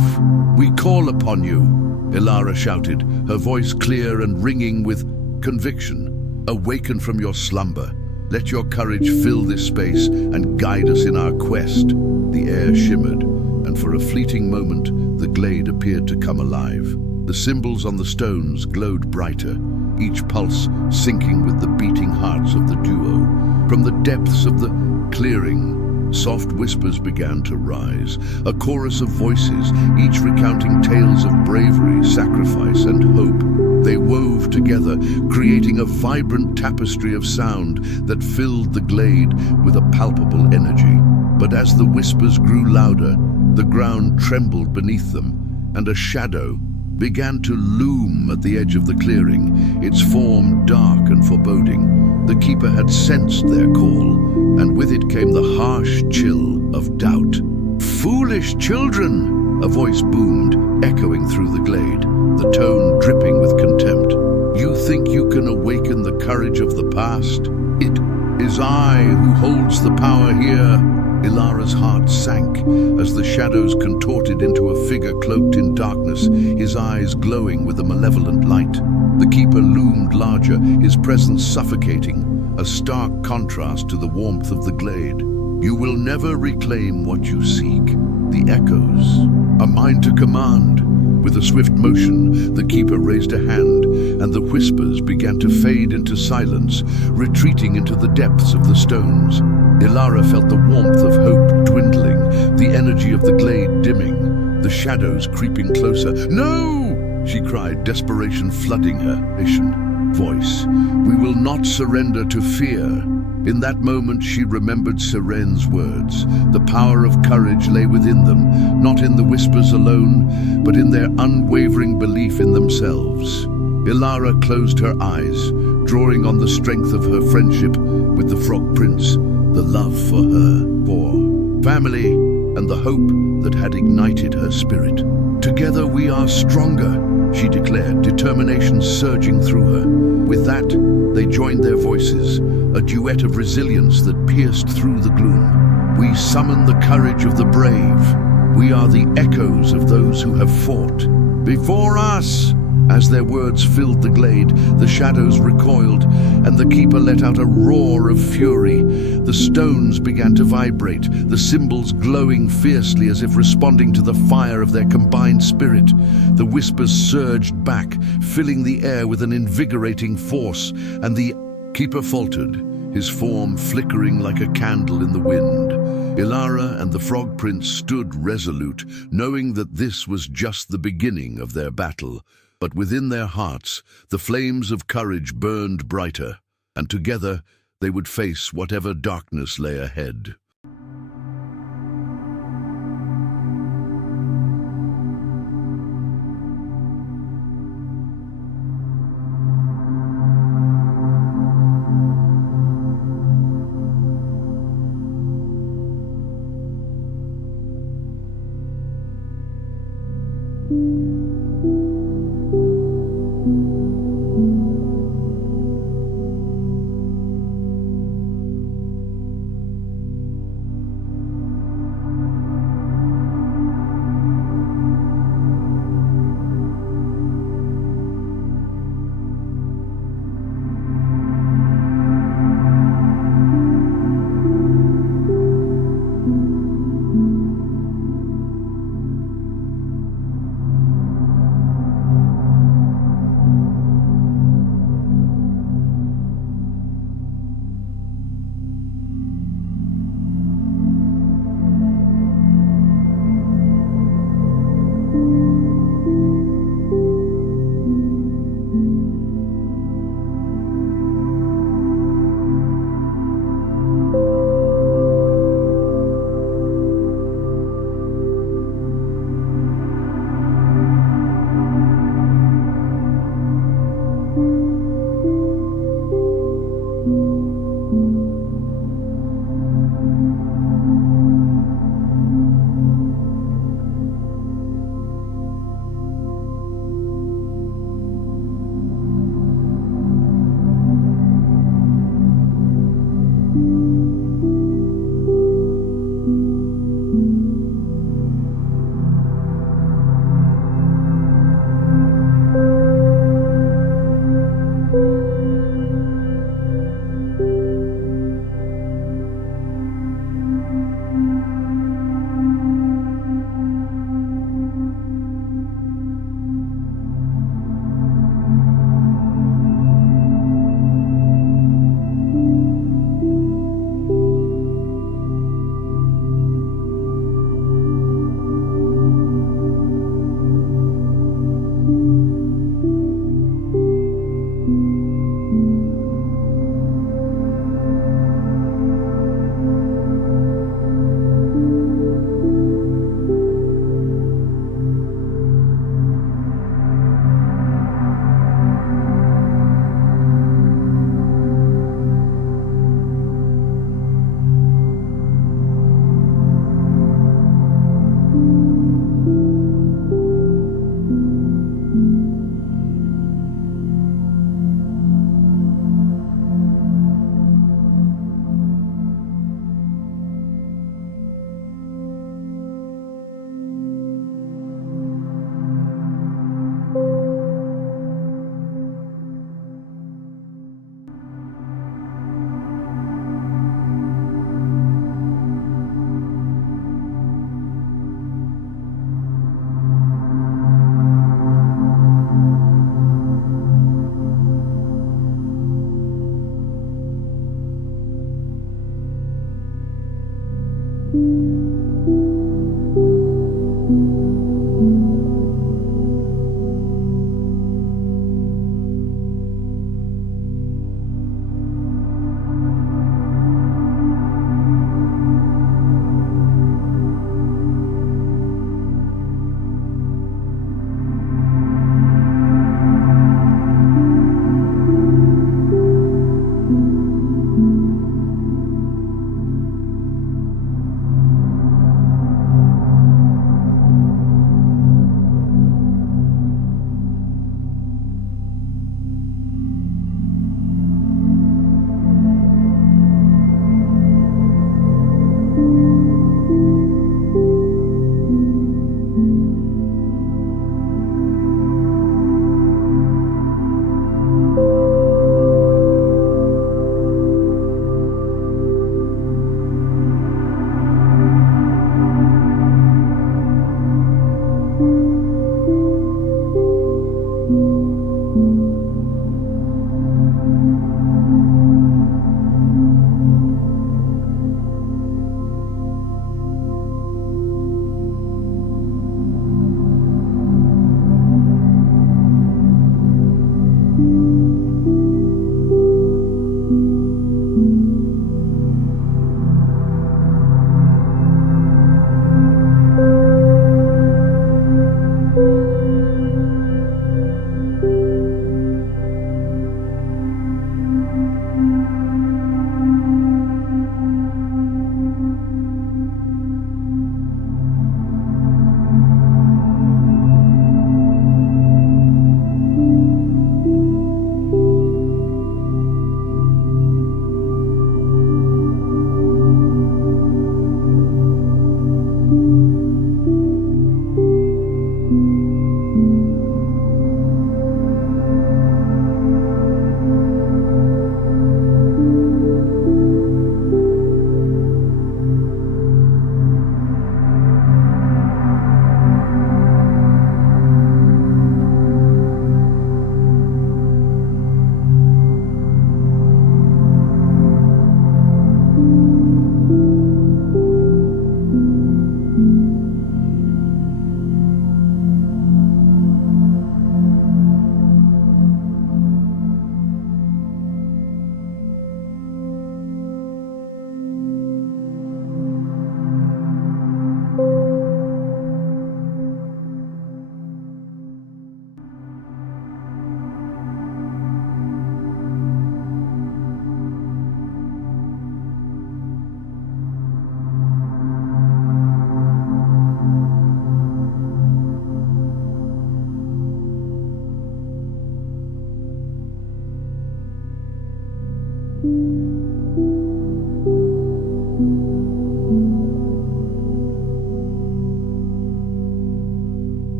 we call upon you," Ilara shouted, her voice clear and ringing with conviction. "Awaken from your slumber. Let your courage fill this space and guide us in our quest." The air shimmered, and for a fleeting moment, the glade appeared to come alive. The symbols on the stones glowed brighter, each pulse syncing with the beating hearts of the duo. From the depths of the clearing, soft whispers began to rise, a chorus of voices, each recounting tales of bravery, sacrifice, and hope. They wove together, creating a vibrant tapestry of sound that filled the glade with a palpable energy. But as the whispers grew louder, the ground trembled beneath them, and a shadow began to loom at the edge of the clearing, its form dark and foreboding. The keeper had sensed their call, and with it came the harsh chill of doubt. "Foolish children!" a voice boomed, echoing through the glade, the tone dripping with contempt. "You think you can awaken the courage of the past? It is I who holds the power here." Ilara's heart sank as the shadows contorted into a figure cloaked in darkness, his eyes glowing with a malevolent light. The keeper loomed larger, his presence suffocating, a stark contrast to the warmth of the glade. "You will never reclaim what you seek. The echoes are mine to command." With a swift motion, the keeper raised a hand, and the whispers began to fade into silence, retreating into the depths of the stones. Ilara felt the warmth of hope dwindling, the energy of the glade dimming, the shadows creeping closer. "No!" she cried, desperation flooding her voice. "We will not surrender to fear." In that moment, she remembered Siren's words. The power of courage lay within them, not in the whispers alone, but in their unwavering belief in themselves. Ilara closed her eyes, drawing on the strength of her friendship with the Frog Prince, the love for family, and the hope that had ignited her spirit. "Together we are stronger," she declared, determination surging through her. With that, they joined their voices, a duet of resilience that pierced through the gloom. "We summon the courage of the brave. We are the echoes of those who have fought. Before us!" As their words filled the glade, the shadows recoiled, and the keeper let out a roar of fury. The stones began to vibrate, the symbols glowing fiercely as if responding to the fire of their combined spirit. The whispers surged back, filling the air with an invigorating force, and the keeper faltered, his form flickering like a candle in the wind. Ilara and the Frog Prince stood resolute, knowing that this was just the beginning of their battle. But within their hearts, the flames of courage burned brighter, and together they would face whatever darkness lay ahead.